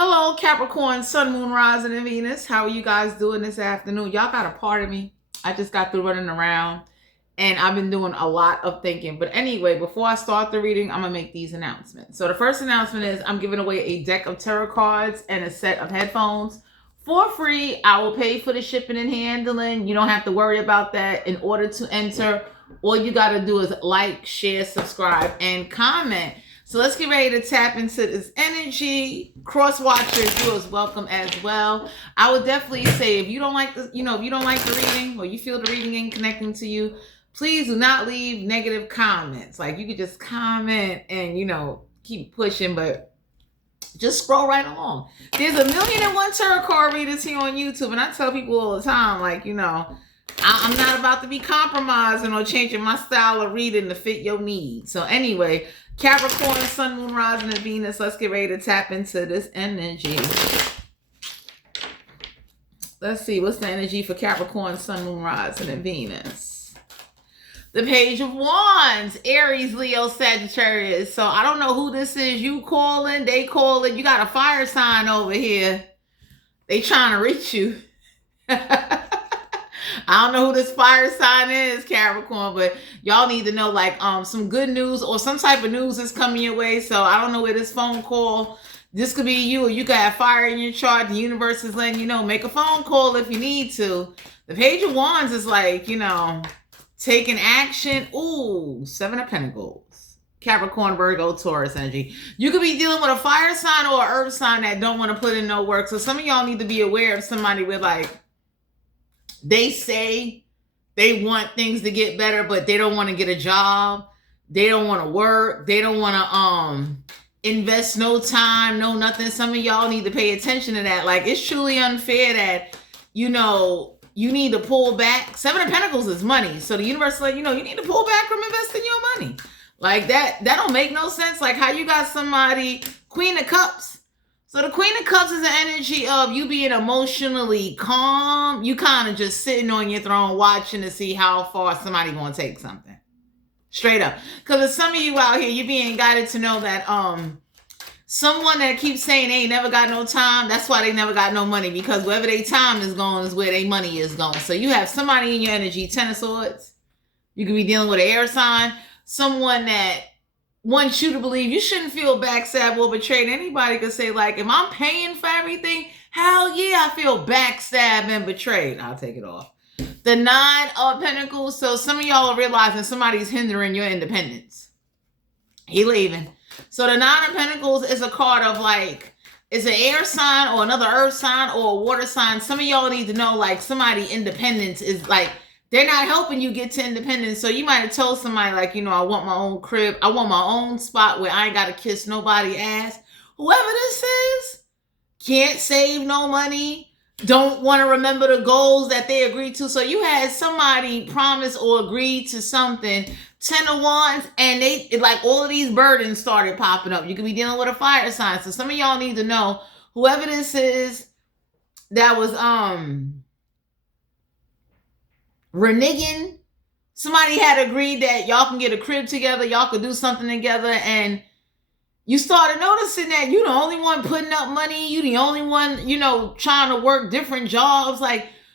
Hello, Capricorn, Sun, Moon, Rising, and Venus. How are you guys doing this afternoon? Y'all got a part of me. I just got through running around and I've been doing a lot of thinking. But anyway, before I start the reading, I'm going to make these announcements. So the first announcement is I'm giving away a deck of tarot cards and a set of headphones for free. I will pay for the shipping and handling. You don't have to worry about that. In order to enter, all you got to do is like, share, subscribe, and comment. So let's get ready to tap into this energy. Cross watchers, you is welcome as well. I would definitely say if you don't like the, if you don't like the reading or you feel the reading ain't connecting to you, please do not leave negative comments. Like you could just comment and keep pushing, but just scroll right along. There's 1,000,001 tarot card readers here on YouTube, and I tell people all the time, I'm not about to be compromising or changing my style of reading to fit your needs. So anyway, Capricorn, Sun, Moon, Rising, and Venus. Let's get ready to tap into this energy. Let's see. What's the energy for Capricorn, Sun, Moon, Rising, and Venus? The Page of Wands. Aries, Leo, Sagittarius. So I don't know who this is. You calling, they calling. You got a fire sign over here. They trying to reach you. I don't know who this fire sign is, Capricorn, but y'all need to know some good news or some type of news is coming your way. So I don't know where this phone call, this could be you, or you could have fire in your chart. The universe is letting you know, make a phone call if you need to. The Page of Wands is taking action. Ooh, 7 of Pentacles. Capricorn, Virgo, Taurus energy. You could be dealing with a fire sign or an earth sign that don't want to put in no work. So some of y'all need to be aware of somebody with they say they want things to get better, but they don't want to get a job. They don't want to work. They don't want to invest no time, no nothing. Some of y'all need to pay attention to that. It's truly unfair that, you need to pull back. 7 of Pentacles is money. So the universe is you need to pull back from investing your money. That don't make no sense. How you got somebody, Queen of Cups. So the Queen of Cups is the energy of you being emotionally calm. You kind of just sitting on your throne watching to see how far somebody going to take something. Straight up. Because there's some of you out here, you're being guided to know that someone that keeps saying they ain't never got no time, that's why they never got no money. Because wherever their time is going is where their money is going. So you have somebody in your energy, 10 of Swords. You could be dealing with an air sign. Someone that wants you to believe you shouldn't feel backstabbed or betrayed. Anybody could say, if I'm paying for everything, hell yeah, I feel backstabbed and betrayed. I'll take it off. The 9 of Pentacles. So some of y'all are realizing somebody's hindering your independence. He leaving. So the 9 of Pentacles is a card of it's an air sign or another earth sign or a water sign. Some of y'all need to know somebody independence is they're not helping you get to independence. So you might have told somebody I want my own crib. I want my own spot where I ain't got to kiss nobody ass. Whoever this is, can't save no money. Don't want to remember the goals that they agreed to. So you had somebody promise or agree to something, 10 of Wands, and they all of these burdens started popping up. You could be dealing with a fire sign. So some of y'all need to know, whoever this is that was reneging, somebody had agreed that y'all can get a crib together, y'all could do something together, and you started noticing that you the only one putting up money, you the only one, trying to work different jobs,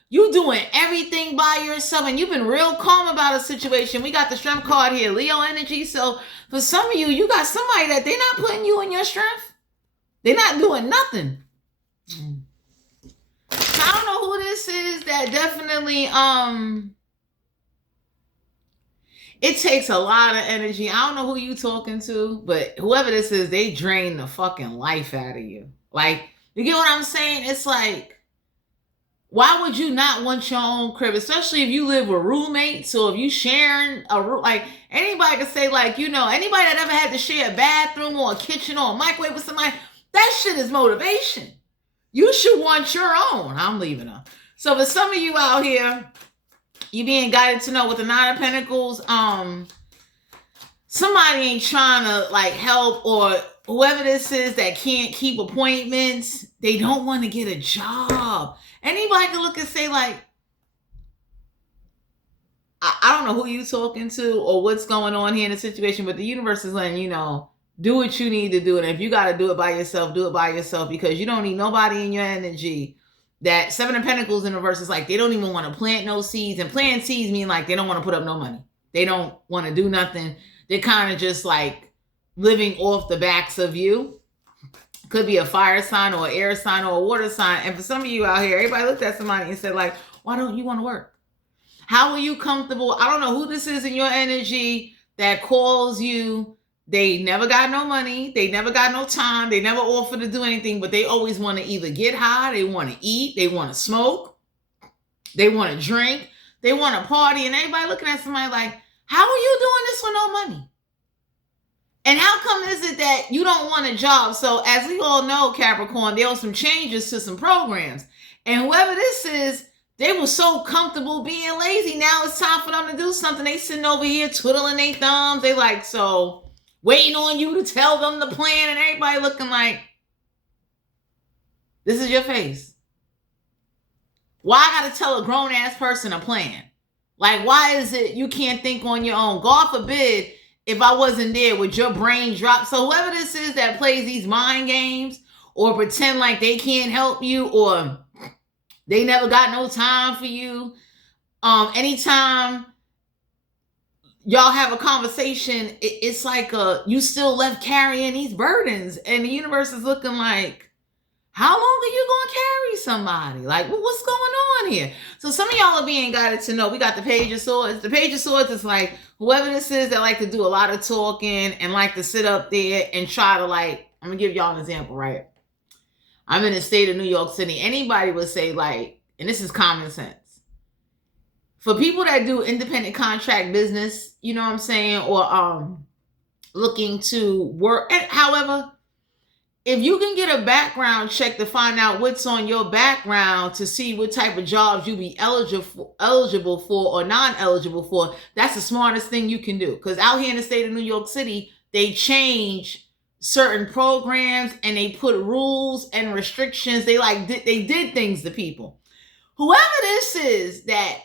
you doing everything by yourself, and you've been real calm about a situation. We got the strength card here, Leo energy. So for some of you, you got somebody that they're not putting you in your strength. They're not doing nothing. I don't know who this is that definitely, it takes a lot of energy. I don't know who you talking to, but whoever this is, they drain the fucking life out of you. You get what I'm saying? It's why would you not want your own crib? Especially if you live with roommates or if you sharing a room. Anybody could say anybody that ever had to share a bathroom or a kitchen or a microwave with somebody, that shit is motivation. You should want your own. I'm leaving her. So for some of you out here, you being guided to know with the 9 of Pentacles, somebody ain't trying to help, or whoever this is that can't keep appointments, they don't want to get a job. Anybody can look and say I don't know who you talking to or what's going on here in the situation, but the universe is letting you know Do what you need to do. And if you got to do it by yourself, do it by yourself, because you don't need nobody in your energy. That Seven of Pentacles in reverse is like they don't even want to plant no seeds. And plant seeds mean like they don't want to put up no money. They don't want to do nothing. They're kind of just like living off the backs of you. Could be a fire sign or an air sign or a water sign. And for some of you out here, everybody looked at somebody and said like, why don't you want to work? How are you comfortable? I don't know who this is in your energy that calls you. They never got no money. They never got no time. They never offer to do anything, but they always want to either get high, they want to eat, they want to smoke, they want to drink, they want to party. And everybody looking at somebody like, how are you doing this with no money? And how come is it that you don't want a job? So as we all know, Capricorn, there were some changes to some programs. And whoever this is, they were so comfortable being lazy. Now it's time for them to do something. They sitting over here twiddling their thumbs. They like, so waiting on you to tell them the plan, and everybody looking like, this is your face. Why I gotta tell a grown-ass person a plan? Like, why is it you can't think on your own? God forbid if I wasn't there, would your brain drop? So whoever this is that plays these mind games or pretend like they can't help you or they never got no time for you, anytime y'all have a conversation, it's like you still left carrying these burdens, and the universe is looking like, how long are you going to carry somebody? Like, well, what's going on here? So some of y'all are being guided to know. We got the Page of Swords. The Page of Swords is like, whoever this is that like to do a lot of talking and like to sit up there and try to like, I'm going to give y'all an example, right? I'm in the state of New York City. Anybody would say like, and this is common sense, for people that do independent contract business, you know what I'm saying, or looking to work. And however, if you can get a background check to find out what's on your background to see what type of jobs you be eligible for or non-eligible for, that's the smartest thing you can do. Because out here in the state of New York City, they change certain programs and they put rules and restrictions. They did things to people. Whoever this is that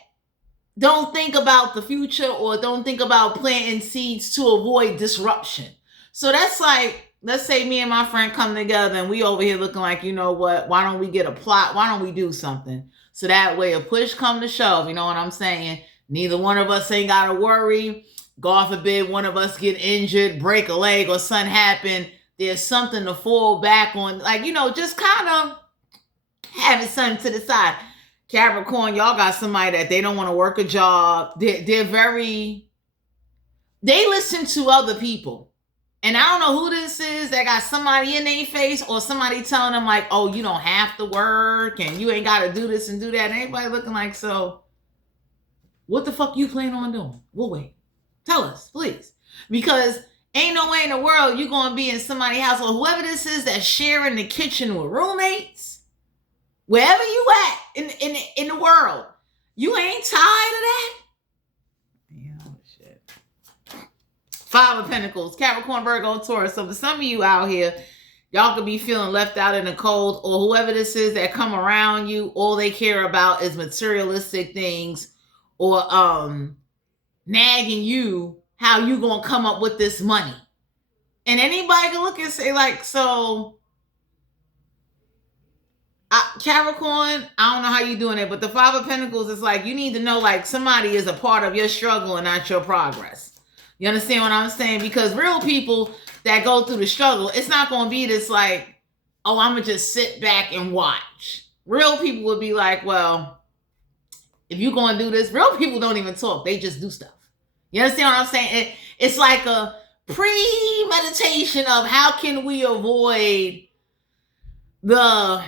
don't think about the future or don't think about planting seeds to avoid disruption. So that's like, let's say me and my friend come together and we over here looking like, you know what, why don't we get a plot? Why don't we do something? So that way if push come to shove, you know what I'm saying? Neither one of us ain't got to worry. God forbid one of us get injured, break a leg or something happen. There's something to fall back on. Like, you know, just kind of having something to the side. Capricorn, y'all got somebody that they don't want to work a job. They listen to other people. And I don't know who this is that got somebody in their face or somebody telling them like, oh, you don't have to work and you ain't got to do this and do that. And everybody looking like, so what the fuck you plan on doing? We'll wait. Tell us, please. Because ain't no way in the world you're going to be in somebody's house or whoever this is that's sharing the kitchen with roommates. Wherever you at in the world, you ain't tired of that? Yeah, shit. Five of Pentacles, Capricorn, Virgo, Taurus. So for some of you out here, y'all could be feeling left out in the cold, or whoever this is that come around you, all they care about is materialistic things or nagging you how you gonna come up with this money. And anybody can look and say like, so Capricorn, I don't know how you're doing it, but the Five of Pentacles is like, you need to know like somebody is a part of your struggle and not your progress. You understand what I'm saying? Because real people that go through the struggle, it's not going to be this like, oh, I'm going to just sit back and watch. Real people would be like, well, if you're going to do this, real people don't even talk. They just do stuff. You understand what I'm saying? It's like a premeditation of how can we avoid the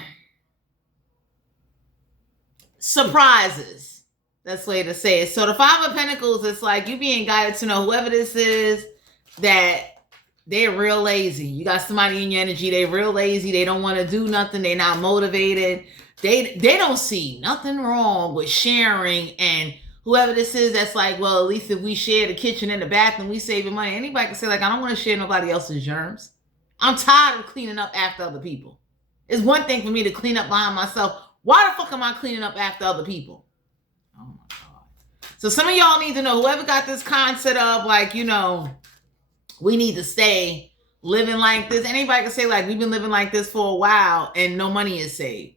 surprises. That's the way to say it. So the Five of Pentacles, it's like you being guided to know whoever this is that they're real lazy. You got somebody in your energy, they're real lazy. They don't want to do nothing. They're not motivated. They don't see nothing wrong with sharing. And whoever this is that's like, well, at least if we share the kitchen and the bathroom, we saving money. Anybody can say like, I don't want to share nobody else's germs. I'm tired of cleaning up after other people. It's one thing for me to clean up behind myself. Why the fuck am I cleaning up after other people? Oh my God. So some of y'all need to know, whoever got this concept of like, you know, we need to stay living like this. Anybody can say like we've been living like this for a while and no money is saved.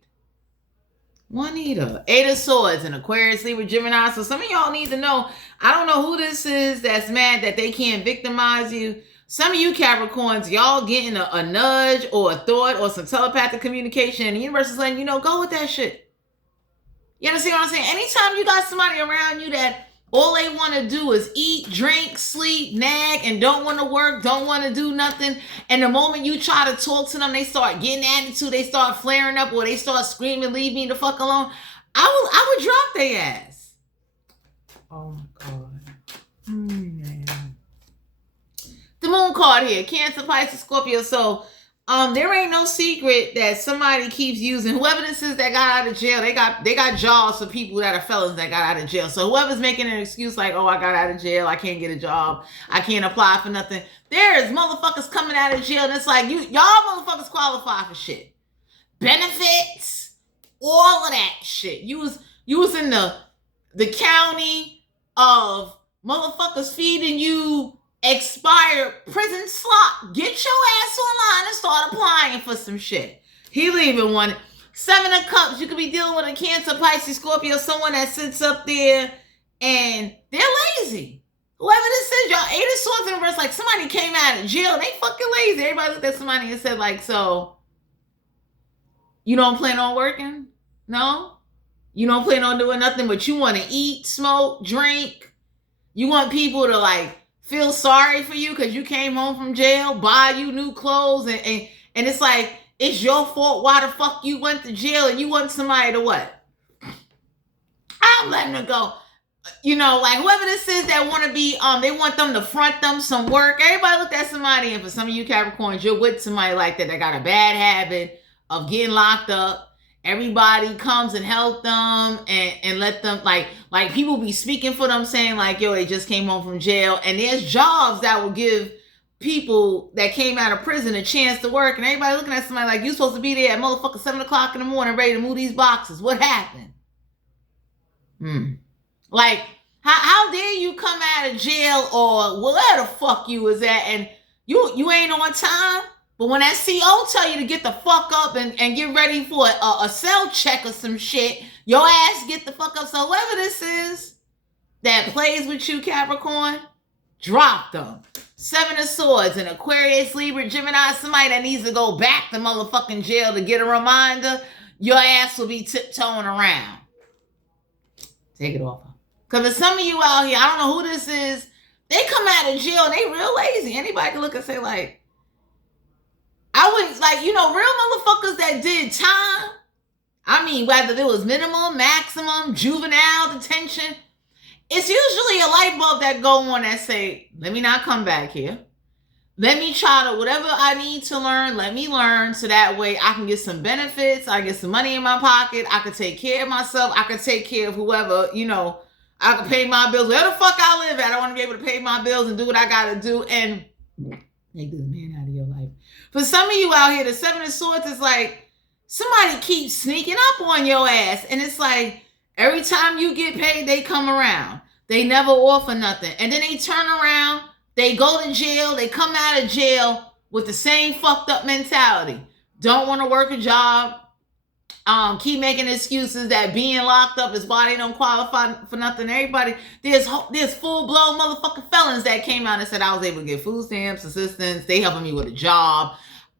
Juanita, 8 of Swords, and Aquarius, Libra, Gemini. So some of y'all need to know, I don't know who this is that's mad that they can't victimize you. Some of you Capricorns, y'all getting a nudge or a thought or some telepathic communication, and the universe is letting you know, go with that shit. You understand what I'm saying? Anytime you got somebody around you that all they want to do is eat, drink, sleep, nag, and don't want to work, don't want to do nothing. And the moment you try to talk to them, they start getting attitude, they start flaring up, or they start screaming, leave me the fuck alone. I would drop their ass. Oh my God. Man. The moon card here, Cancer, Pisces, Scorpio. So there ain't no secret that somebody keeps using, whoever this is that got out of jail, they got jobs for people that are felons that got out of jail. So whoever's making an excuse like, oh, I got out of jail, I can't get a job, I can't apply for nothing. There's motherfuckers coming out of jail and it's like, y'all motherfuckers qualify for shit. Benefits, all of that shit. You was in the county of motherfuckers feeding you expired prison slop. Get your ass online and start applying for some shit. He leaving one. 7 of Cups. You could be dealing with a Cancer, Pisces, Scorpio, someone that sits up there and they're lazy. Whoever this is, y'all, 8 of Swords in reverse, like somebody came out of jail. They fucking lazy. Everybody looked at somebody and said like, so you don't plan on working? No? You don't plan on doing nothing, but you want to eat, smoke, drink. You want people to like feel sorry for you because you came home from jail, buy you new clothes, and it's like, it's your fault why the fuck you went to jail, and you want somebody to what? I'm letting it go. You know, like whoever this is that want to be, they want them to front them some work. Everybody looked at somebody, and for some of you Capricorns, you're with somebody like that got a bad habit of getting locked up. Everybody comes and help them and let them, like people be speaking for them saying like, yo, they just came home from jail. And there's jobs that will give people that came out of prison a chance to work. And everybody looking at somebody like, you supposed to be there at motherfucker 7 o'clock in the morning ready to move these boxes. What happened? Like, how dare you come out of jail or where the fuck you was at and you ain't on time? But when that CO tell you to get the fuck up and get ready for a cell check or some shit, your ass get the fuck up. So whoever this is that plays with you, Capricorn, drop them. 7 of Swords, an Aquarius, Libra, Gemini, somebody that needs to go back to motherfucking jail to get a reminder, your ass will be tiptoeing around. Take it off. Because there's some of you out here, I don't know who this is, they come out of jail and they real lazy. Anybody can look and say like, I wouldn't, like, you know, real motherfuckers that did time. I mean, whether it was minimum, maximum, juvenile detention, it's usually a light bulb that go on that say, let me not come back here. Let me try to, whatever I need to learn, let me learn so that way I can get some benefits, I get some money in my pocket, I can take care of myself, I can take care of whoever, you know, I can pay my bills, where the fuck I live at. I want to be able to pay my bills and do what I got to do and make this man out of your life. For some of you out here, the 7 of Swords is like, somebody keeps sneaking up on your ass. And it's like, every time you get paid, they come around. They never offer nothing. And then they turn around, they go to jail, they come out of jail with the same fucked up mentality. Don't want to work a job. Keep making excuses that being locked up is why they don't qualify for nothing. Everybody, there's full-blown motherfucking felons that came out and said, I was able to get food stamps, assistance, they helping me with a job.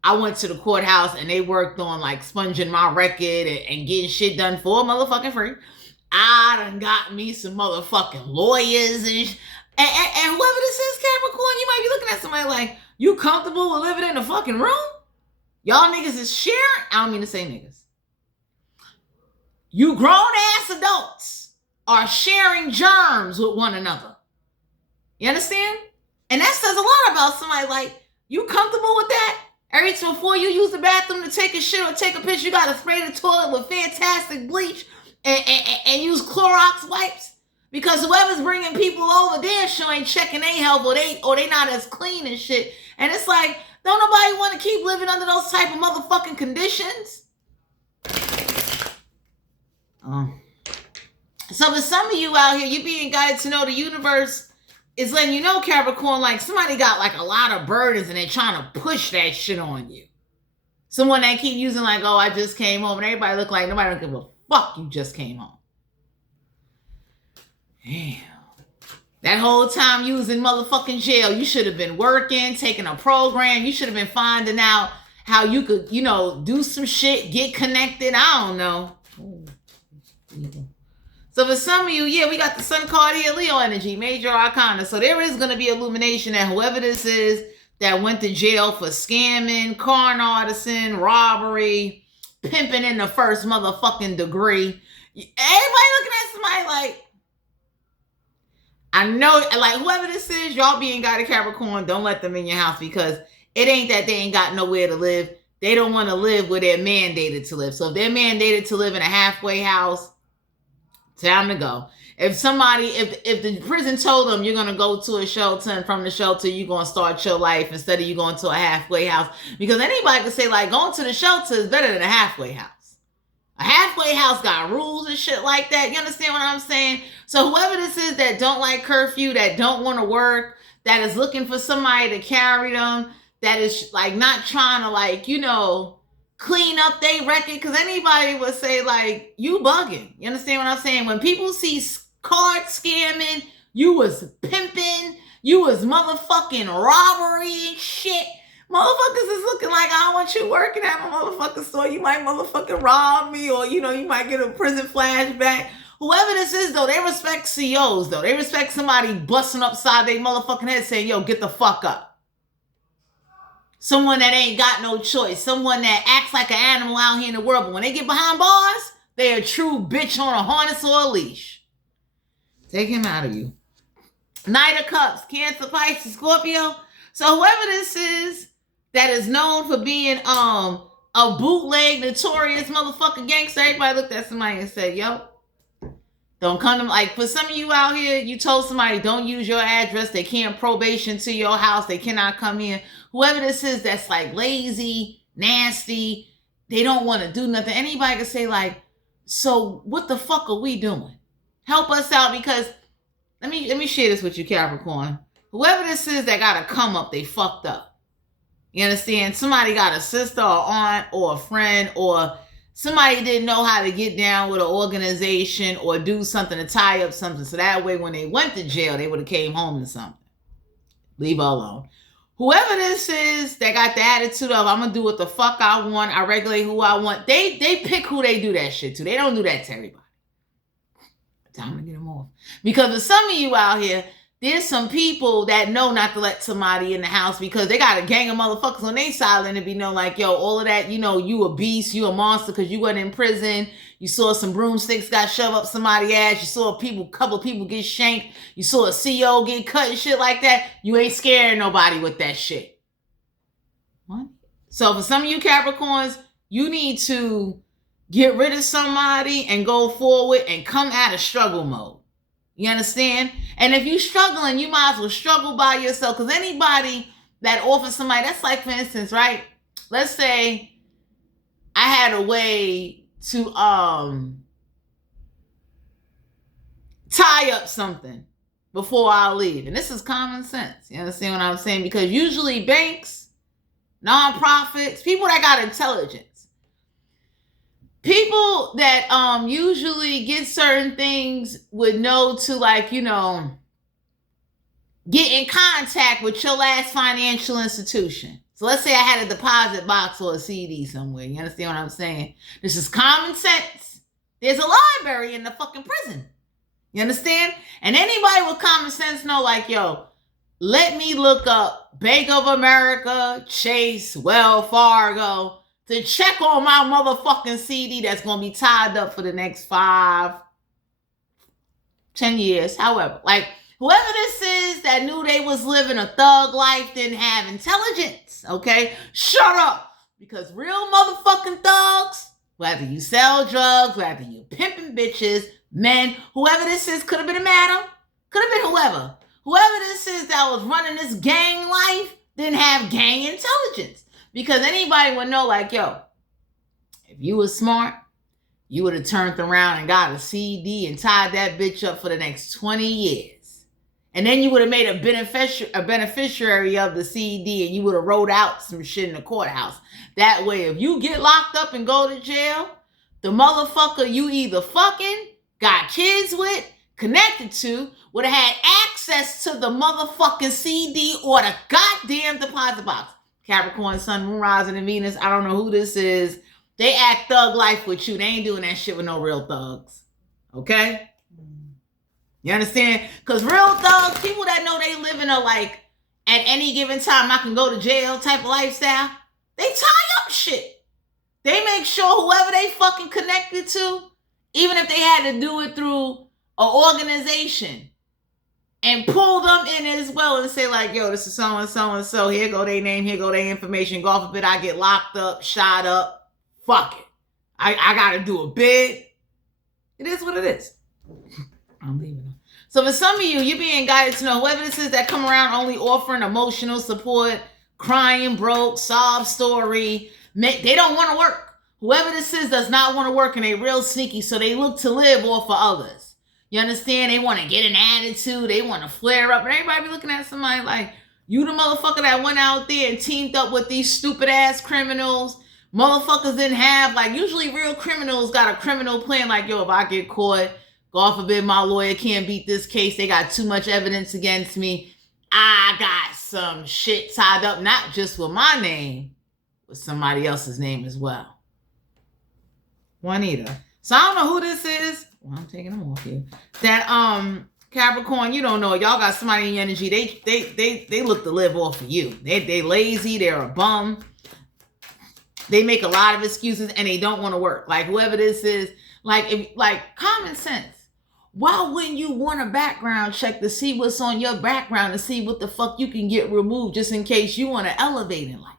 I went to the courthouse and they worked on like sponging my record and getting shit done for motherfucking free. I done got me some motherfucking lawyers and whoever this is, Capricorn, you might be looking at somebody like, you comfortable with living in a fucking room? Y'all niggas is sharing? I don't mean to say niggas. You grown-ass adults are sharing germs with one another. You understand? And that says a lot about somebody like, you comfortable with that? Every time before you use the bathroom to take a shit or take a piss, you got to spray the toilet with fantastic bleach and use Clorox wipes? Because whoever's bringing people over there sure ain't checking their health or they not as clean and shit. And it's like, don't nobody want to keep living under those type of motherfucking conditions? So for some of you out here, you being guided to know the universe it's letting you know, Capricorn, like somebody got like a lot of burdens and they're trying to push that shit on you. Someone that keep using like, oh, I just came home, and everybody look like nobody don't give a fuck you just came home. Damn. That whole time you was in motherfucking jail, you should have been working, taking a program. You should have been finding out how you could, do some shit, get connected. I don't know. So for some of you, yeah, we got the Sun card here, Leo energy, major arcana. So there is going to be illumination that whoever this is that went to jail for scamming, con artisan, robbery, pimping in the first motherfucking degree. Everybody looking at somebody like, I know, like whoever this is, y'all being guy to Capricorn, don't let them in your house, because it ain't that they ain't got nowhere to live. They don't want to live where they're mandated to live. So if they're mandated to live in a halfway house, time to go. If the prison told them you're going to go to a shelter, and from the shelter you're going to start your life instead of you going to a halfway house, because anybody can say like going to the shelter is better than a halfway house. A halfway house got rules and shit like that. You understand what I'm saying? So whoever this is that don't like curfew, that don't want to work, that is looking for somebody to carry them, that is like not trying to like, clean up their record, because anybody would say like, you bugging. You understand what I'm saying? When people see card scamming, you was pimping, you was motherfucking robbery and shit. Motherfuckers is looking like, I don't want you working at my motherfucking store. You might motherfucking rob me, or, you might get a prison flashback. Whoever this is, though, they respect CEOs, though. They respect somebody busting upside their motherfucking head saying, yo, get the fuck up. Someone that ain't got no choice. Someone that acts like an animal out here in the world. But when they get behind bars, they're a true bitch on a harness or a leash. Take him out of you. Knight of Cups, Cancer, Pisces, Scorpio. So whoever this is that is known for being a bootleg, notorious motherfucking gangster, everybody looked at somebody and said, yo, don't come to, like, for some of you out here, you told somebody don't use your address, they can't probation to your house, they cannot come in. Whoever this is that's like lazy, nasty, they don't want to do nothing. Anybody can say like, so what the fuck are we doing? Help us out, because let me share this with you, Capricorn. Whoever this is that got a come up, they fucked up. You understand? Somebody got a sister or aunt or a friend, or somebody didn't know how to get down with an organization or do something to tie up something. So that way when they went to jail, they would have came home to something. Leave her alone. Whoever this is that got the attitude of, I'm going to do what the fuck I want, I regulate who I want, they pick who they do that shit to. They don't do that to everybody. Time to get them off. Because for some of you out here, there's some people that know not to let somebody in the house because they got a gang of motherfuckers on their side and it be known like, yo, all of that, you a beast, you a monster because you wasn't in prison. You saw some broomsticks got shoved up somebody's ass. You saw a couple people get shanked. You saw a CEO get cut and shit like that. You ain't scaring nobody with that shit. What? So for some of you Capricorns, you need to get rid of somebody and go forward and come out of struggle mode. You understand? And if you're struggling, you might as well struggle by yourself. Because anybody that offers somebody, that's like, for instance, right? Let's say I had a way to tie up something before I leave. And this is common sense. You understand what I'm saying? Because usually banks, nonprofits, people that got intelligence, people that usually get certain things would know to, like, get in contact with your last financial institution. So let's say I had a deposit box or a CD somewhere. You understand what I'm saying? This is common sense. There's a library in the fucking prison. You understand? And anybody with common sense know, like, yo, let me look up Bank of America, Chase, Wells Fargo, to check on my motherfucking CD that's going to be tied up for the next 5, 10 years. However, like, whoever this is that knew they was living a thug life didn't have intelligence, okay? Shut up. Because real motherfucking thugs, whether you sell drugs, whether you pimping bitches, men, whoever this is, could have been a madam, could have been whoever. Whoever this is that was running this gang life didn't have gang intelligence. Because anybody would know, like, yo, if you was smart, you would have turned around and got a CD and tied that bitch up for the next 20 years. And then you would have made a beneficiary of the CD, and you would have wrote out some shit in the courthouse. That way, if you get locked up and go to jail, the motherfucker you either fucking got kids with, connected to, would have had access to the motherfucking CD or the goddamn deposit box. Capricorn, Sun, Moon, Rising, and Venus. I don't know who this is. They act thug life with you. They ain't doing that shit with no real thugs. Okay? You understand? Because real thugs, people that know they live in a, like, at any given time I can go to jail type of lifestyle, they tie up shit. They make sure whoever they fucking connected to, even if they had to do it through an organization, and pull them in as well and say like, yo, this is so-and-so, here go their name, here go their information, go off a bit, I get locked up, shot up, fuck it. I gotta do a bid. It is what it is. I'm leaving. So for some of you, you're being guided to know whoever this is that come around only offering emotional support, crying, broke, sob story. They don't want to work. Whoever this is does not want to work, and they real sneaky, so they look to live off of others. You understand? They want to get an attitude. They want to flare up. And everybody be looking at somebody like, you the motherfucker that went out there and teamed up with these stupid ass criminals. Motherfuckers didn't have, like, usually real criminals got a criminal plan like, yo, if I get caught, go off a bit, my lawyer can't beat this case. They got too much evidence against me. I got some shit tied up, not just with my name, with somebody else's name as well. Juanita. So I don't know who this is. Well, I'm taking them off here. That Capricorn, you don't know. Y'all got somebody in your energy. They look to live off of you. They lazy. They're a bum. They make a lot of excuses and they don't want to work. Like whoever this is, like common sense. Why wouldn't you want a background check to see what's on your background to see what the fuck you can get removed just in case you want to elevate in life?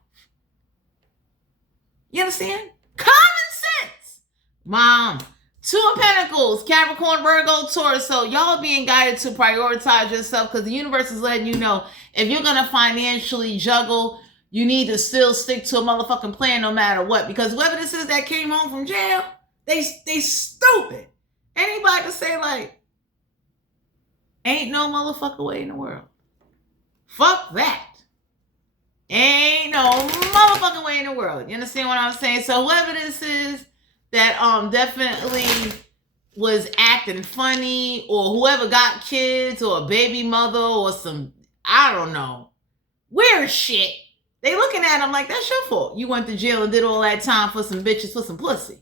You understand? Common sense. Mom. Two of Pentacles, Capricorn, Virgo, Taurus. So y'all being guided to prioritize yourself because the universe is letting you know if you're going to financially juggle, you need to still stick to a motherfucking plan no matter what. Because whoever this is that came home from jail, they stupid. Anybody can say like, ain't no motherfucker way in the world. Fuck that. Ain't no motherfucking way in the world. You understand what I'm saying? So whoever this is that definitely was acting funny, or whoever got kids or a baby mother or some, I don't know, weird shit. They looking at them like, that's your fault. You went to jail and did all that time for some bitches, for some pussy.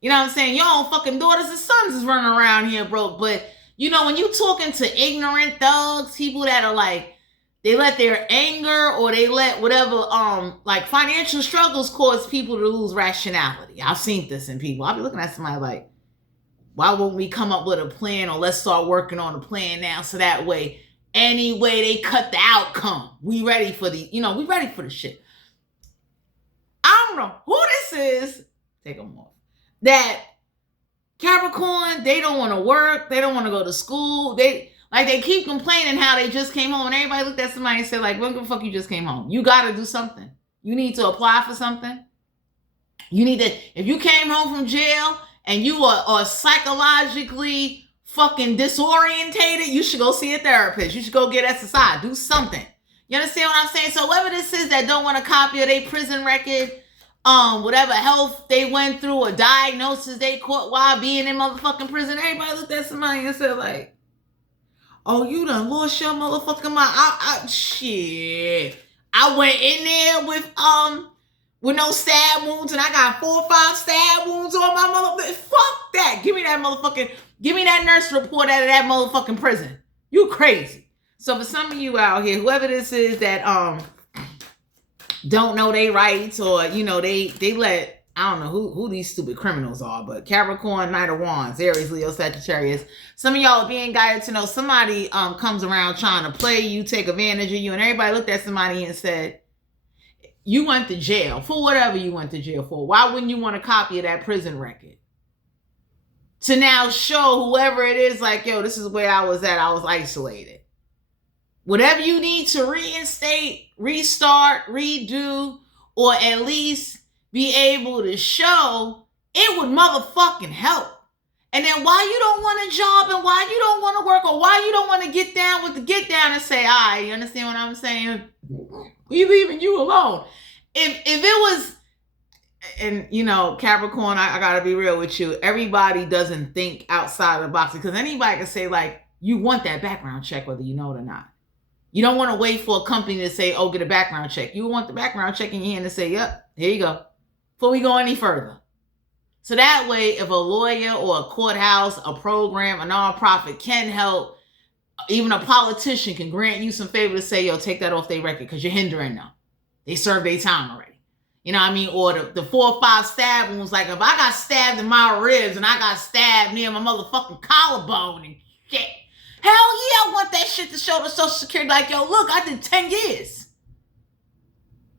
You know what I'm saying? Your own fucking daughters and sons is running around here, bro. But, you know, when you talking to ignorant thugs, people that are like, they let their anger or they let whatever, like financial struggles cause people to lose rationality. I've seen this in people. I'll be looking at somebody like, why won't we come up with a plan, or let's start working on a plan now so that way, any way they cut the outcome, we ready for the, you know, we ready for the shit. I don't know who this is. Take them off. That Capricorn, they don't want to work. They don't want to go to school. They keep complaining how they just came home, and everybody looked at somebody and said, like, what the fuck you just came home? You got to do something. You need to apply for something. You need to, if you came home from jail and you are psychologically fucking disorientated, you should go see a therapist. You should go get SSI. Do something. You understand what I'm saying? So whoever this is that don't want to copy their prison record, whatever health they went through or diagnosis they caught while being in motherfucking prison, everybody looked at somebody and said, like, oh, you done lost your motherfucking mind. Shit. I went in there with no stab wounds, and I got 4 or 5 stab wounds on my motherfucker. Fuck that. Give me that nurse report out of that motherfucking prison. You crazy. So for some of you out here, whoever this is that don't know their rights, or, you know, they let, I don't know who these stupid criminals are, but Capricorn, Knight of Wands, Aries, Leo, Sagittarius. Some of y'all are being guided to know somebody comes around trying to play you, take advantage of you, and everybody looked at somebody and said, you went to jail for whatever you went to jail for. Why wouldn't you want a copy of that prison record? To now show whoever it is, like, yo, this is where I was at. I was isolated. Whatever you need to reinstate, restart, redo, or at least be able to show, it would motherfucking help. And then why you don't want a job and why you don't want to work or why you don't want to get down with the get down and say, all right, you understand what I'm saying? We leaving you alone. If it was, and you know, Capricorn, I gotta be real with you. Everybody doesn't think outside of the box because anybody can say like, you want that background check whether you know it or not. You don't want to wait for a company to say, oh, get a background check. You want the background check in your hand to say, yep, here you go. Before we go any further. So that way, if a lawyer or a courthouse, a program, a nonprofit can help, even a politician can grant you some favor to say, yo, take that off their record because you're hindering them. They served their time already. You know what I mean? Or the 4 or 5 stab wounds. Like if I got stabbed in my ribs and I got stabbed near my motherfucking collarbone and shit. Hell yeah, I want that shit to show the Social Security like, yo, look, I did 10 years.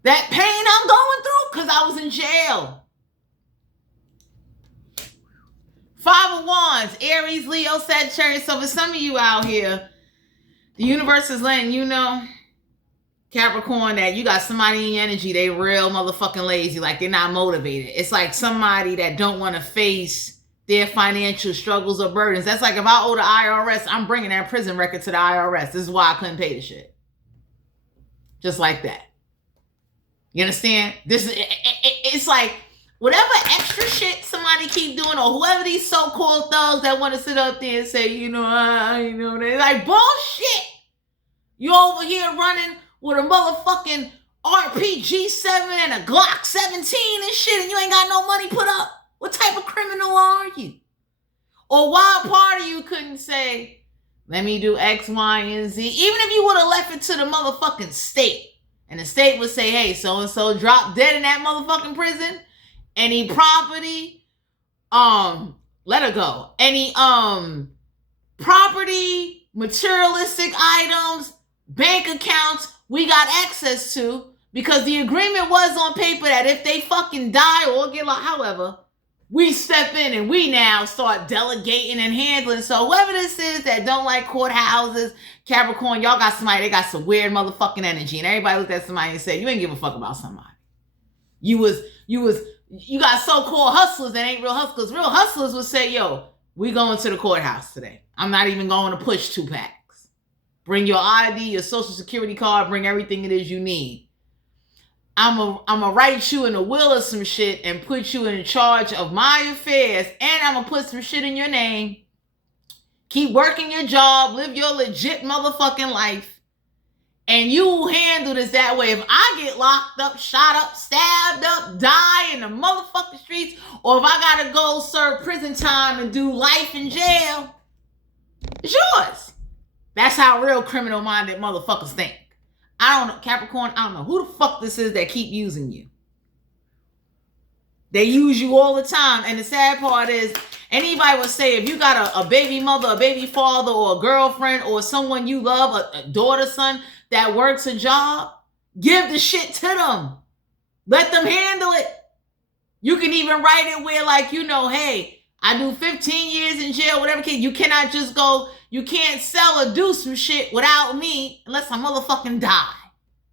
That pain I'm going through because I was in jail. 5 of Wands, Aries, Leo, Sagittarius. So for some of you out here, the universe is letting you know, Capricorn, that you got somebody in your energy, they real motherfucking lazy, like they're not motivated. It's like somebody that don't want to face their financial struggles or burdens. That's like if I owe the IRS, I'm bringing that prison record to the IRS. This is why I couldn't pay the shit. Just like that. You understand? It's like whatever extra shit somebody keep doing, or whoever these so-called thugs that want to sit up there and say, they're like, bullshit. You over here running with a motherfucking RPG-7 and a Glock 17 and shit, and you ain't got no money put up. What type of criminal are you? Or why part of you couldn't say, let me do X, Y, and Z, even if you would have left it to the motherfucking state, and the state would say, hey, so-and-so dropped dead in that motherfucking prison, any property, let her go. Any property, materialistic items, bank accounts, we got access to, because the agreement was on paper that if they fucking die or get like, however, we step in and we now start delegating and handling. So whoever this is that don't like courthouses, Capricorn, y'all got somebody, they got some weird motherfucking energy. And everybody looked at somebody and said, you ain't give a fuck about somebody. You got so-called hustlers that ain't real hustlers. Real hustlers would say, yo, we going to the courthouse today. I'm not even going to push 2 packs. Bring your ID, your social security card, bring everything it is you need. I'm gonna write you in a will of some shit and put you in charge of my affairs, and I'm gonna put some shit in your name. Keep working your job, live your legit motherfucking life, and you handle this that way. If I get locked up, shot up, stabbed up, die in the motherfucking streets, or if I gotta go serve prison time and do life in jail, it's yours. That's how real criminal-minded motherfuckers think. I don't know, Capricorn, I don't know who the fuck this is that keep using you. They use you all the time. And the sad part is, anybody would say, if you got a baby mother, a baby father, or a girlfriend, or someone you love, a daughter, son, that works a job, give the shit to them. Let them handle it. You can even write it where, like, hey, I do 15 years in jail, whatever case. You cannot just go, you can't sell or do some shit without me unless I motherfucking die.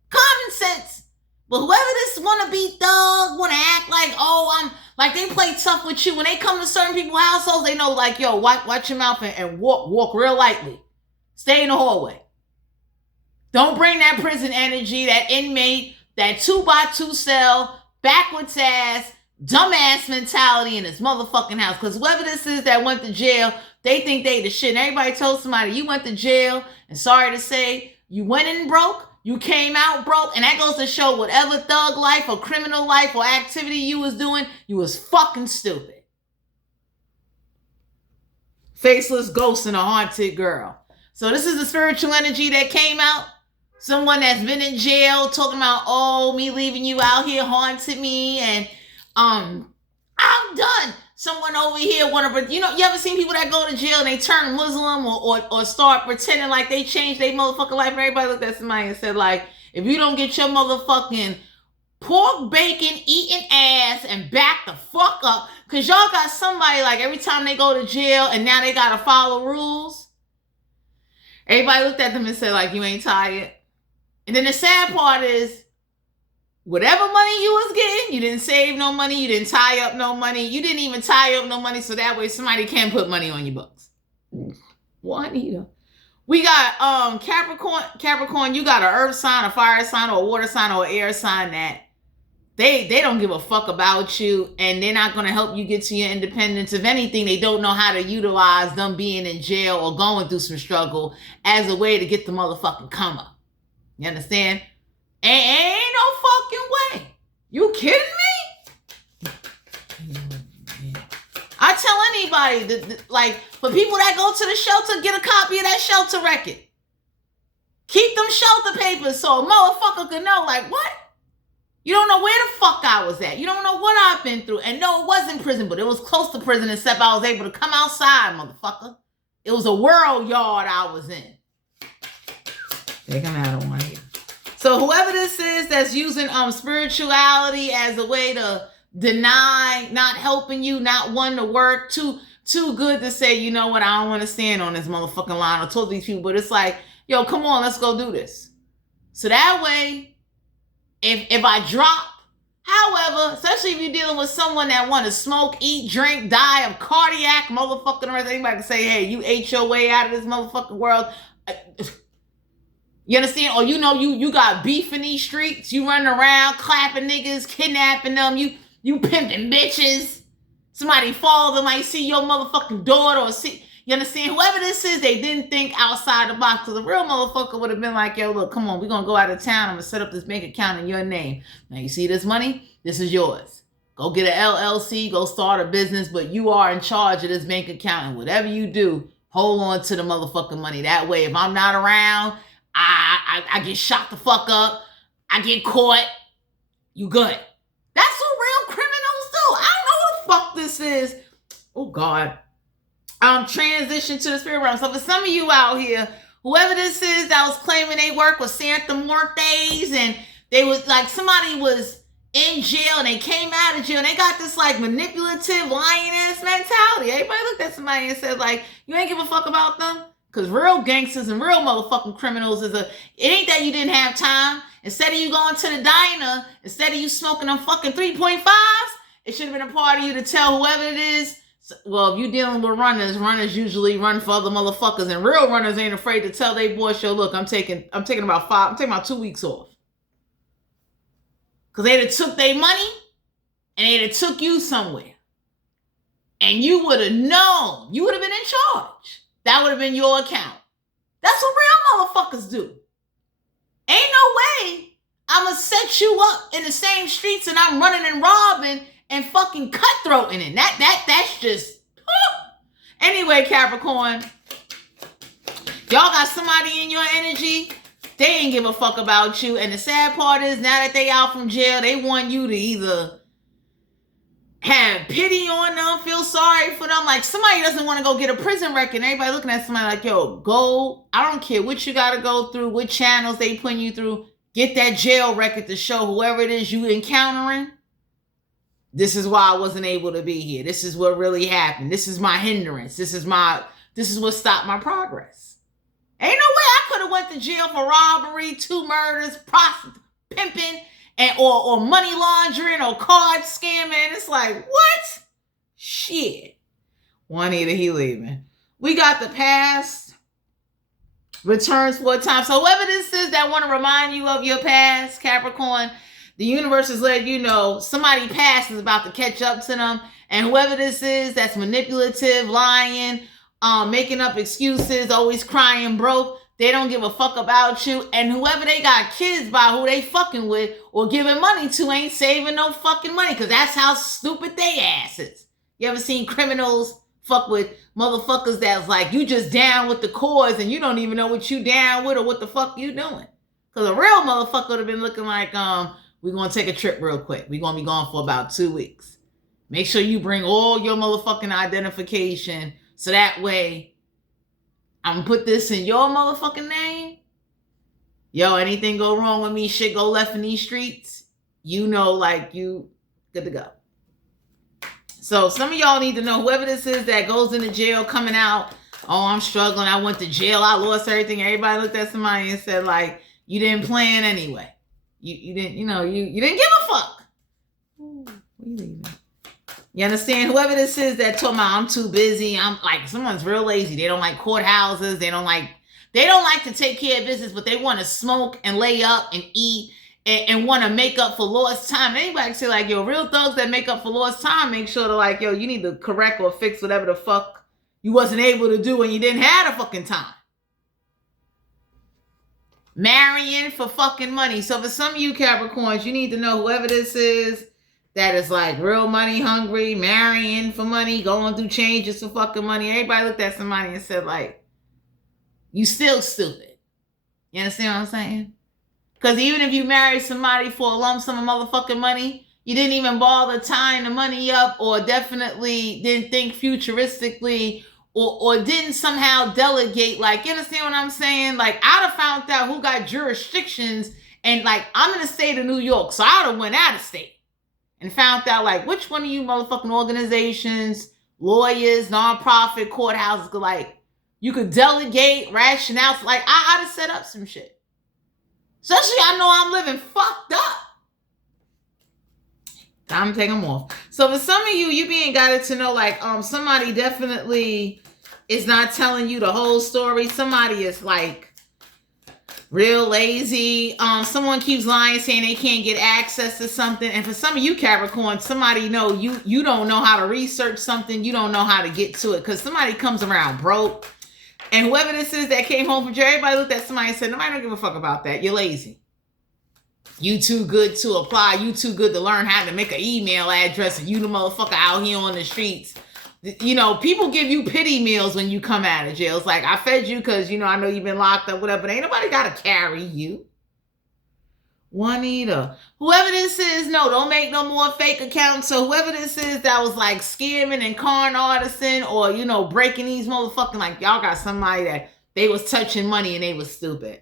Common sense. But whoever this wannabe thug want to act like, I'm like, they play tough with you. When they come to certain people's households, they know, like, yo, watch your mouth and walk real lightly. Stay in the hallway. Don't bring that prison energy, that inmate, that 2x2 cell, backwards ass, dumbass mentality in this motherfucking house. Because whoever this is that went to jail, they think they the shit. And everybody told somebody, you went to jail, and sorry to say, you went in broke, you came out broke, and that goes to show whatever thug life or criminal life or activity you was doing, you was fucking stupid. Faceless ghost and a haunted girl. So this is the spiritual energy that came out. Someone that's been in jail talking about, me leaving you out here haunted me, and I'm done. Someone over here you ever seen people that go to jail and they turn Muslim or start pretending like they changed their motherfucking life, and everybody looked at somebody and said, like, if you don't get your motherfucking pork bacon eating ass and back the fuck up, because y'all got somebody, like, every time they go to jail and now they gotta follow rules, everybody looked at them and said, like, you ain't tired. And then the sad part is, whatever money you was getting, you didn't save no money, you didn't tie up no money, you didn't even tie up no money so that way somebody can put money on your books. Juanita. We got Capricorn, you got an earth sign, a fire sign, or a water sign, or an air sign that they don't give a fuck about you, and they're not going to help you get to your independence. If anything, they don't know how to utilize them being in jail or going through some struggle as a way to get the motherfucking come up. You understand? Ain't no fucking way. You kidding me? I tell anybody, like, for people that go to the shelter, get a copy of that shelter record. Keep them shelter papers so a motherfucker can know, like, what? You don't know where the fuck I was at. You don't know what I've been through. And no, it wasn't prison, but it was close to prison, except I was able to come outside, motherfucker. It was a world yard I was in. Take them out of one here. So whoever this is that's using spirituality as a way to deny, not helping you, not wanting to work, too good to say, you know what, I don't want to stand on this motherfucking line or told these people, but it's like, yo, come on, let's go do this. So that way, if I drop, however, especially if you're dealing with someone that want to smoke, eat, drink, die of cardiac motherfucking arrest, anybody can say, hey, you ate your way out of this motherfucking world. You understand? Or you know you got beef in these streets, you running around clapping niggas, kidnapping them, you pimping bitches. Somebody falls, they might see your motherfucking daughter or see, you understand? Whoever this is, they didn't think outside the box. Because a real motherfucker would have been like, yo, look, come on, we're going to go out of town. I'm going to set up this bank account in your name. Now, you see this money? This is yours. Go get an LLC, go start a business, but you are in charge of this bank account. And whatever you do, hold on to the motherfucking money. That way, if I'm not around, I get shot the fuck up. I get caught. You good. That's what real criminals do. I don't know who the fuck this is. Oh, God. Transition to the spirit realm. So for some of you out here, whoever this is that was claiming they work with Santa Muertes and they was like, somebody was in jail and they came out of jail and they got this like manipulative lying ass mentality. Everybody looked at somebody and said like, you ain't give a fuck about them? Because real gangsters and real motherfucking criminals it ain't that you didn't have time. Instead of you going to the diner, instead of you smoking them fucking 3.5s, it should have been a part of you to tell whoever it is. Well, if you're dealing with runners usually run for other motherfuckers, and real runners ain't afraid to tell they boy, show, look, I'm taking about 2 weeks off. Because they'd have took their money and they'd have took you somewhere. And you would have known. You would have been in charge. That would have been your account. That's what real motherfuckers do. Ain't no way I'm going to set you up in the same streets and I'm running and robbing and fucking cutthroating it. That's just... Anyway, Capricorn, y'all got somebody in your energy. They ain't give a fuck about you. And the sad part is, now that they out from jail, they want you to either have pity on them, feel sorry for them. Like, somebody doesn't want to go get a prison record. Everybody looking at somebody like, yo, go. I don't care what you got to go through, what channels they putting you through. Get that jail record to show whoever it is you encountering. This is why I wasn't able to be here. This is what really happened. This is my hindrance. This is what stopped my progress. Ain't no way I could have went to jail for robbery, 2 murders, pimping, or money laundering or card scamming. It's like, what? Shit. Juanita, he leaving. We got the past. Returns 4 times. So whoever this is that want to remind you of your past, Capricorn, the universe is letting you know somebody past is about to catch up to them. And whoever this is that's manipulative, lying, making up excuses, always crying broke, they don't give a fuck about you. And whoever they got kids by, who they fucking with or giving money to, ain't saving no fucking money. Because that's how stupid they ass is. You ever seen criminals fuck with motherfuckers that's like, you just down with the cause and you don't even know what you down with or what the fuck you doing? Because a real motherfucker would have been looking like, we're going to take a trip real quick. We're going to be gone for about 2 weeks. Make sure you bring all your motherfucking identification so that way I'm going to put this in your motherfucking name. Yo, anything go wrong with me, shit go left in these streets, you know, like you good to go. So some of y'all need to know, whoever this is that goes into jail, coming out, oh, I'm struggling, I went to jail, I lost everything. Everybody looked at somebody and said, like, you didn't plan anyway. You didn't, you didn't give a fuck. Ooh, where you leaving? You understand? Whoever this is that told me I'm too busy, I'm like, someone's real lazy. They don't like courthouses. They don't like to take care of business, but they want to smoke and lay up and eat and want to make up for lost time. Anybody can say like, yo, real thugs that make up for lost time, make sure to like, yo, you need to correct or fix whatever the fuck you wasn't able to do when you didn't have the fucking time. Marrying for fucking money. So for some of you Capricorns, you need to know whoever this is that is like real money hungry, marrying for money, going through changes for fucking money. Everybody looked at somebody and said like, you still stupid. You understand what I'm saying? Because even if you marry somebody for a lump sum of motherfucking money, you didn't even bother tying the money up, or definitely didn't think futuristically, or didn't somehow delegate. Like, you understand what I'm saying? Like, I'd have found out who got jurisdictions, and like, I'm in the state of New York, so I'd have went out of state and found out like which one of you motherfucking organizations, lawyers, nonprofit, courthouses could like, you could delegate rationales. Like, I'd have set up some shit. Especially I know I'm living fucked up. Time to take them off. So for some of you, you being guided to know like somebody definitely is not telling you the whole story. Somebody is like real lazy. Someone keeps lying, saying they can't get access to something. And for some of you Capricorn, somebody know you don't know how to research something. You don't know how to get to it because somebody comes around broke. And whoever this is that came home from jail, everybody looked at somebody and said, nobody don't give a fuck about that. You're lazy. You too good to apply. You too good to learn how to make an email address. And you the motherfucker out here on the streets. You know, people give you pity meals when you come out of jail. It's like, I fed you because, I know you've been locked up, whatever. But ain't nobody got to carry you. Juanita. Whoever this is, no, don't make no more fake accounts. So whoever this is that was like scamming and con artisan or, breaking these motherfucking, like y'all got somebody that they was touching money and they was stupid.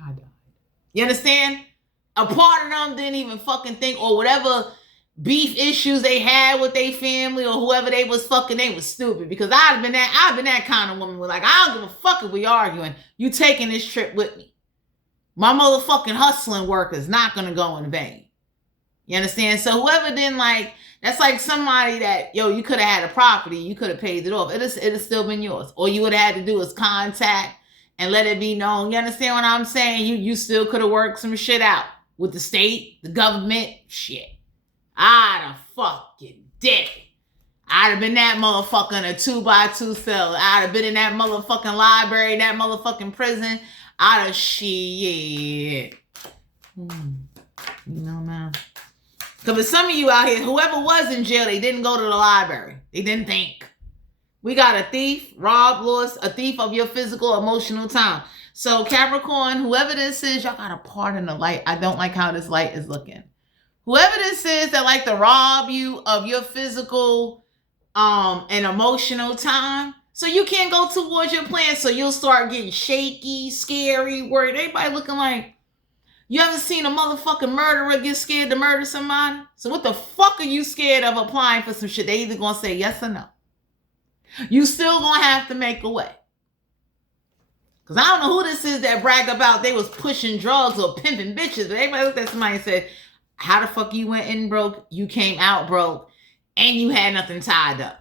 I died. You understand? A part of them didn't even fucking think, or whatever beef issues they had with their family or whoever they was fucking, they was stupid. Because I've been that kind of woman where like, I don't give a fuck if we arguing. You taking this trip with me. My motherfucking hustling work is not going to go in vain. You understand? So whoever didn't like, that's like somebody that, you could have had a property. You could have paid it off. It has still been yours. All you would have had to do is contact and let it be known. You understand what I'm saying? You still could have worked some shit out with the state, the government. Shit. I'd have fucking did it. I'd have been that motherfucker in a 2x2 cell. I'd have been in that motherfucking library, that motherfucking prison. Out of shit. Man. So for some of you out here, whoever was in jail, they didn't go to the library. They didn't think. We got a thief, rob, lost, a thief of your physical, emotional time. So Capricorn, whoever this is, y'all got to pardon the light. I don't like how this light is looking. Whoever this is that like to rob you of your physical and emotional time, so you can't go towards your plan. So you'll start getting shaky, scary, worried. Everybody looking like, you ever seen a motherfucking murderer get scared to murder somebody? So what the fuck are you scared of applying for some shit? They either gonna say yes or no. You still gonna have to make a way. Because I don't know who this is that bragged about they was pushing drugs or pimping bitches. But everybody looked at somebody and said, how the fuck you went in broke? You came out broke. And you had nothing tied up.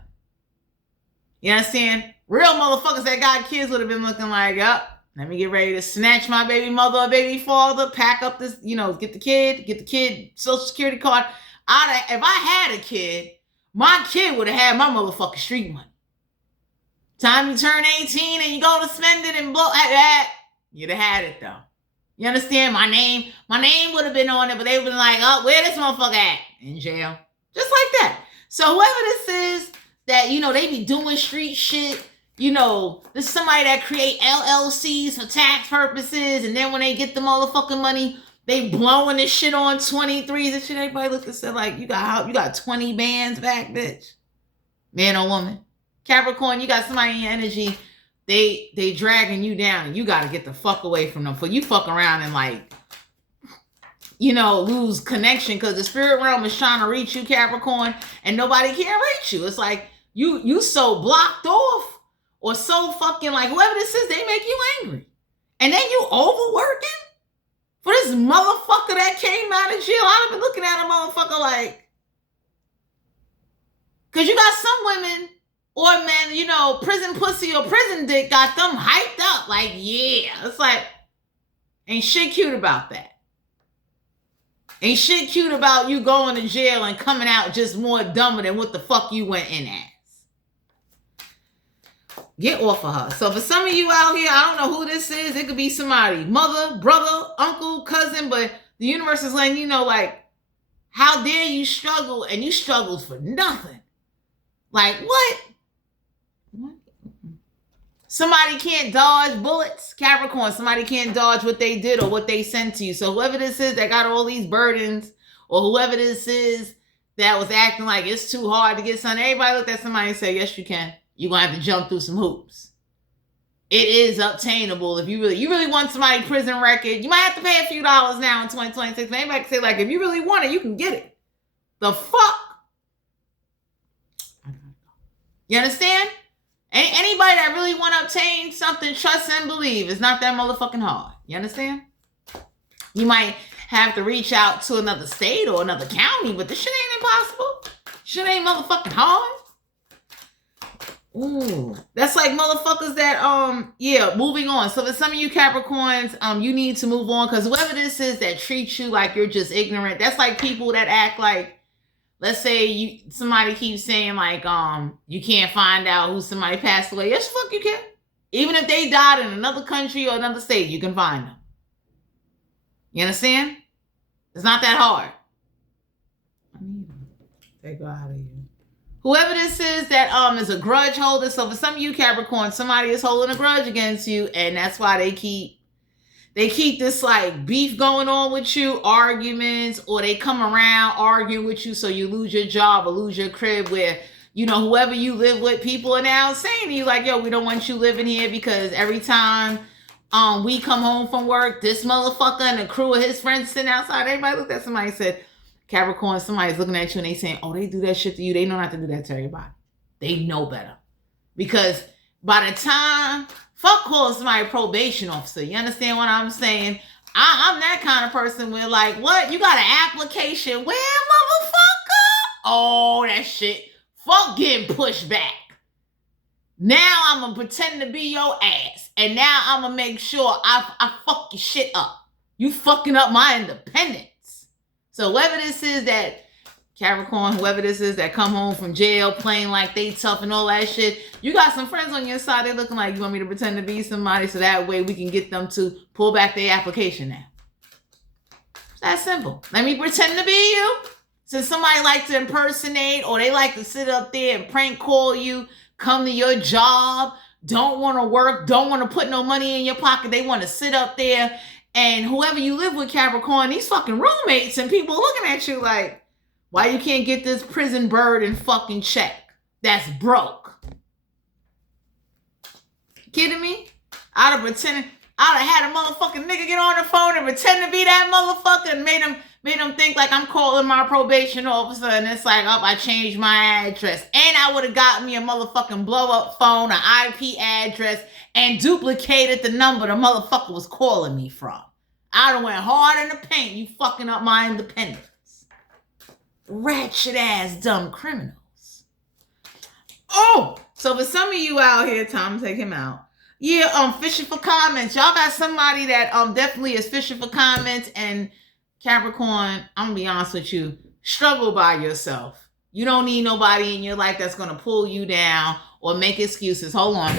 You understand? Real motherfuckers that got kids would have been looking like, yup, let me get ready to snatch my baby mother or baby father, pack up this, get the kid social security card. If I had a kid, my kid would have had my motherfucking street money. Time you turn 18 and you go to spend it and blow that, you'd have had it though. You understand? My name would have been on it, but they would have been like, oh, where this motherfucker at? In jail. Just like that. So whoever this is, that, they be doing street shit, this is somebody that create LLCs for tax purposes, and then when they get the motherfucking money, they blowing this shit on 23s and shit. Everybody look and say like, you got 20 bands back, bitch. Man or woman. Capricorn, you got somebody in your energy, they dragging you down, and you got to get the fuck away from them. For you fuck around and like, lose connection, because the spirit realm is trying to reach you, Capricorn, and nobody can reach you. It's like, you so blocked off or so fucking like whoever this is, they make you angry. And then you overworking For this motherfucker that came out of jail, I've been looking at a motherfucker like, because you got some women or men, you know, prison pussy or prison dick got them hyped up. Like, yeah. It's like, ain't shit cute about that. Ain't shit cute about you going to jail and coming out just more dumber than what the fuck you went in as. Get off of her. So for some of you out here, I don't know who this is. It could be somebody, mother, brother, uncle, cousin, but the universe is letting you know, like, how dare you struggle, and you struggled for nothing. Like, what? Somebody can't dodge bullets. Capricorn, somebody can't dodge what they did or what they sent to you. So whoever this is that got all these burdens, or whoever this is that was acting like it's too hard to get something, everybody looked at somebody and said, yes, you can. You're going to have to jump through some hoops. It is obtainable. If you really want somebody's prison record, you might have to pay a few dollars now in 2026. But anybody can say, like, if you really want it, you can get it. The fuck? You understand? Anybody that really want to obtain something, trust and believe. It's not that motherfucking hard. You understand? You might have to reach out to another state or another county, but this shit ain't impossible. Shit ain't motherfucking hard. Ooh, that's like motherfuckers that, yeah, moving on. So for some of you Capricorns, you need to move on, because whoever this is that treats you like you're just ignorant, that's like people that act like, let's say somebody keeps saying like, you can't find out who somebody passed away. Yes, fuck you can. Even if they died in another country or another state, you can find them. You understand? It's not that hard. I need to take her out of here. Whoever this is that is a grudge holder. So for some of you Capricorn, somebody is holding a grudge against you, and that's why they keep this like beef going on with you, arguments, or they come around arguing with you so you lose your job or lose your crib, where, you know, whoever you live with, people are now saying to you like, yo, we don't want you living here because every time we come home from work, this motherfucker and the crew of his friends sitting outside. Everybody looked at somebody and said, Capricorn, somebody's looking at you and they saying, oh, they do that shit to you. They know not to do that to everybody. They know better. Because by the time, fuck calling somebody a probation officer. You understand what I'm saying? I'm that kind of person where like, what? You got an application? Where, motherfucker? Oh, that shit. Fuck getting pushed back. Now I'm going to pretend to be your ass. And now I'm going to make sure I fuck your shit up. You fucking up my independence. So whoever this is that, Capricorn, whoever this is that come home from jail playing like they tough and all that shit, you got some friends on your side. They looking like, you want me to pretend to be somebody so that way we can get them to pull back their application now. It's that simple. Let me pretend to be you. Since somebody like to impersonate, or they like to sit up there and prank call you, come to your job, don't want to work, don't want to put no money in your pocket. They want to sit up there. And whoever you live with, Capricorn, these fucking roommates and people looking at you like, why you can't get this prison bird in fucking check? That's broke. Kidding me? I'd have had a motherfucking nigga get on the phone and pretend to be that motherfucker and made him think like I'm calling my probation officer, and it's like, oh, I changed my address. And I would have gotten me a motherfucking blow up phone, an IP address, and duplicated the number the motherfucker was calling me from. I done went hard in the paint. You fucking up my independence. Ratchet ass dumb criminals. Oh, so for some of you out here, time to take him out. Yeah, fishing for comments. Y'all got somebody that definitely is fishing for comments. And Capricorn, I'm gonna be honest with you, struggle by yourself. You don't need nobody in your life that's gonna pull you down or make excuses. Hold on.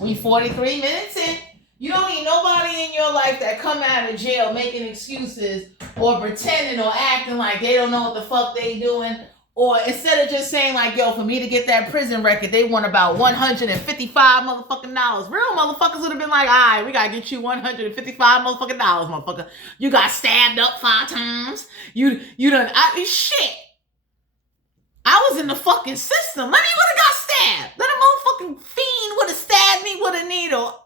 We 43 minutes in. You don't need nobody in your life that come out of jail making excuses or pretending or acting like they don't know what the fuck they doing. Or instead of just saying like, yo, for me to get that prison record, they want about $155 motherfucking dollars. Real motherfuckers would have been like, all right, we got to get you $155 motherfucking dollars, motherfucker. You got stabbed up 5 times. You done, shit. I was in the fucking system. Let me would have got stabbed. Let a motherfucking fiend would have stabbed me with a needle.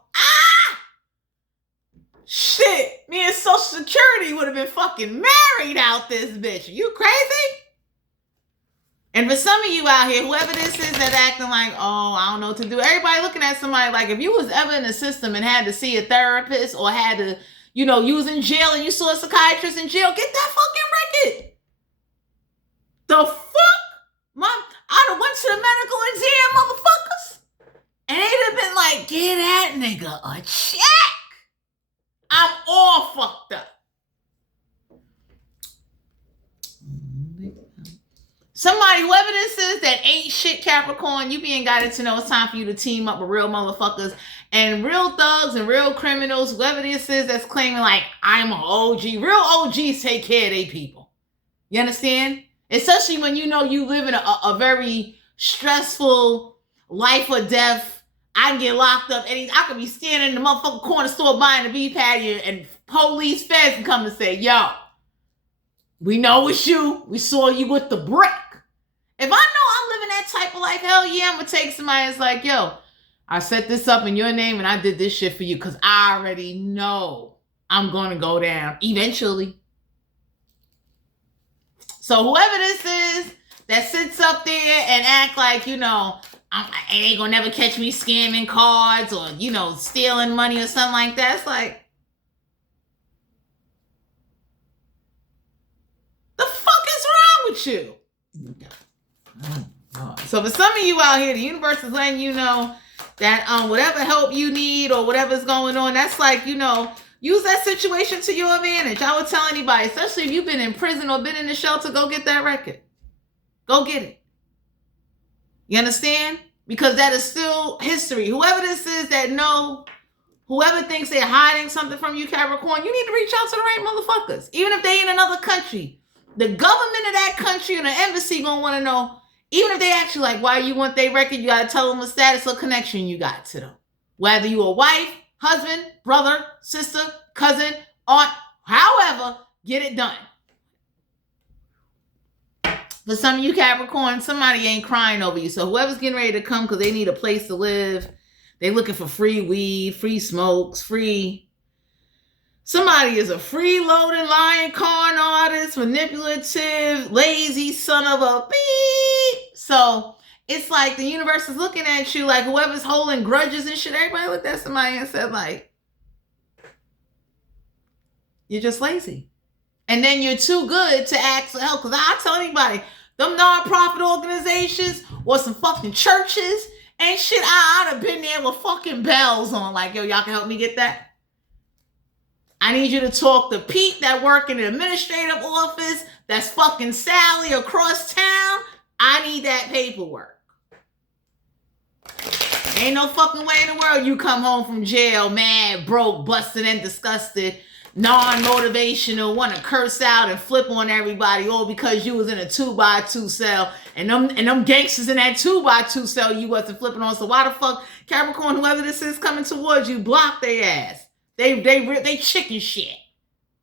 Shit. Me and Social Security would have been fucking married out this bitch. Are you crazy? And for some of you out here, whoever this is that acting like, oh, I don't know what to do. Everybody looking at somebody like, if you was ever in the system and had to see a therapist or had to, you was in jail and you saw a psychiatrist in jail, get that fucking record. The fuck? I done went to the medical exam, motherfuckers. And they'd have been like, get that nigga a check. I'm all fucked up. Somebody, whoever this is that ain't shit Capricorn, you being guided to know it's time for you to team up with real motherfuckers and real thugs and real criminals, whoever this is that's claiming like, I'm an OG. Real OGs take care of their people. You understand? Especially when you live in a very stressful life or death. I can get locked up. I could be standing in the motherfucking corner store buying a beef patty and police feds can come and say, yo, we know it's you. We saw you with the brick. If I know I'm living that type of life, hell yeah, I'm going to take somebody that's like, yo, I set this up in your name and I did this shit for you because I already know I'm going to go down eventually. So whoever this is that sits up there and act like, I ain't going to never catch me scamming cards or, stealing money or something like that, it's like, the fuck is wrong with you? So for some of you out here, the universe is letting you know that whatever help you need or whatever's going on, that's like, use that situation to your advantage. I would tell anybody, especially if you've been in prison or been in the shelter, go get that record. Go get it. You understand? Because that is still history. Whoever this is whoever thinks they're hiding something from you, Capricorn, you need to reach out to the right motherfuckers. Even if they in another country. The government of that country and the embassy gonna want to know, even if they ask you like, why you want their record, you gotta tell them the status or connection you got to them. Whether you a wife, husband, brother, sister, cousin, aunt, however, get it done. For some of you Capricorn, somebody ain't crying over you. So whoever's getting ready to come because they need a place to live, they looking for free weed, free smokes, somebody is a freeloading, lying, con artist, manipulative, lazy son of a beep. So it's like the universe is looking at you like whoever's holding grudges and shit. Everybody looked at somebody and said like, you're just lazy. And then you're too good to ask for help. Because I tell anybody, them non-profit organizations or some fucking churches and shit, I'd have been there with fucking bells on. Like, yo, y'all can help me get that? I need you to talk to Pete that work in the administrative office. That's fucking Sally across town. I need that paperwork. Ain't no fucking way in the world you come home from jail mad, broke, busted, and disgusted, non-motivational, want to curse out and flip on everybody all because you was in a 2x2 cell and them gangsters in that 2x2 cell you wasn't flipping on. So why the fuck Capricorn, whoever this is coming towards you, block their ass? They chicken shit.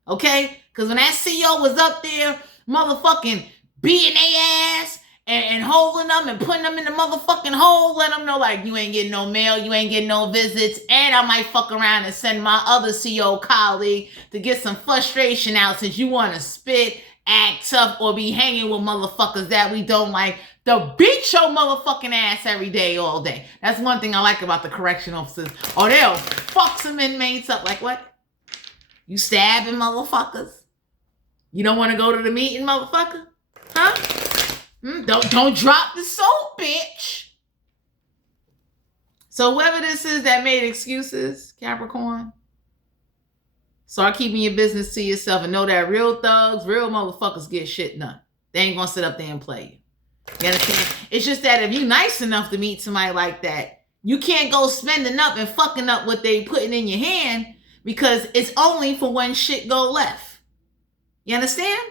Okay? Because when that CEO was up there motherfucking beating their ass and holding them and putting them in the motherfucking hole, let them know like you ain't getting no mail, you ain't getting no visits, and I might fuck around and send my other CEO colleague to get some frustration out since you want to spit, act tough, or be hanging with motherfuckers that we don't like. They'll beat your motherfucking ass every day, all day. That's one thing I like about the correction officers. Or they'll fuck some inmates up. Like what? You stabbing motherfuckers? You don't want to go to the meeting, motherfucker? Huh? Don't drop the soap, bitch. So whoever this is that made excuses, Capricorn, start keeping your business to yourself and know that real thugs, real motherfuckers get shit done. They ain't gonna sit up there and play you. You understand? It's just that if you nice enough to meet somebody like that, you can't go spending up and fucking up what they putting in your hand because it's only for when shit go left. You understand?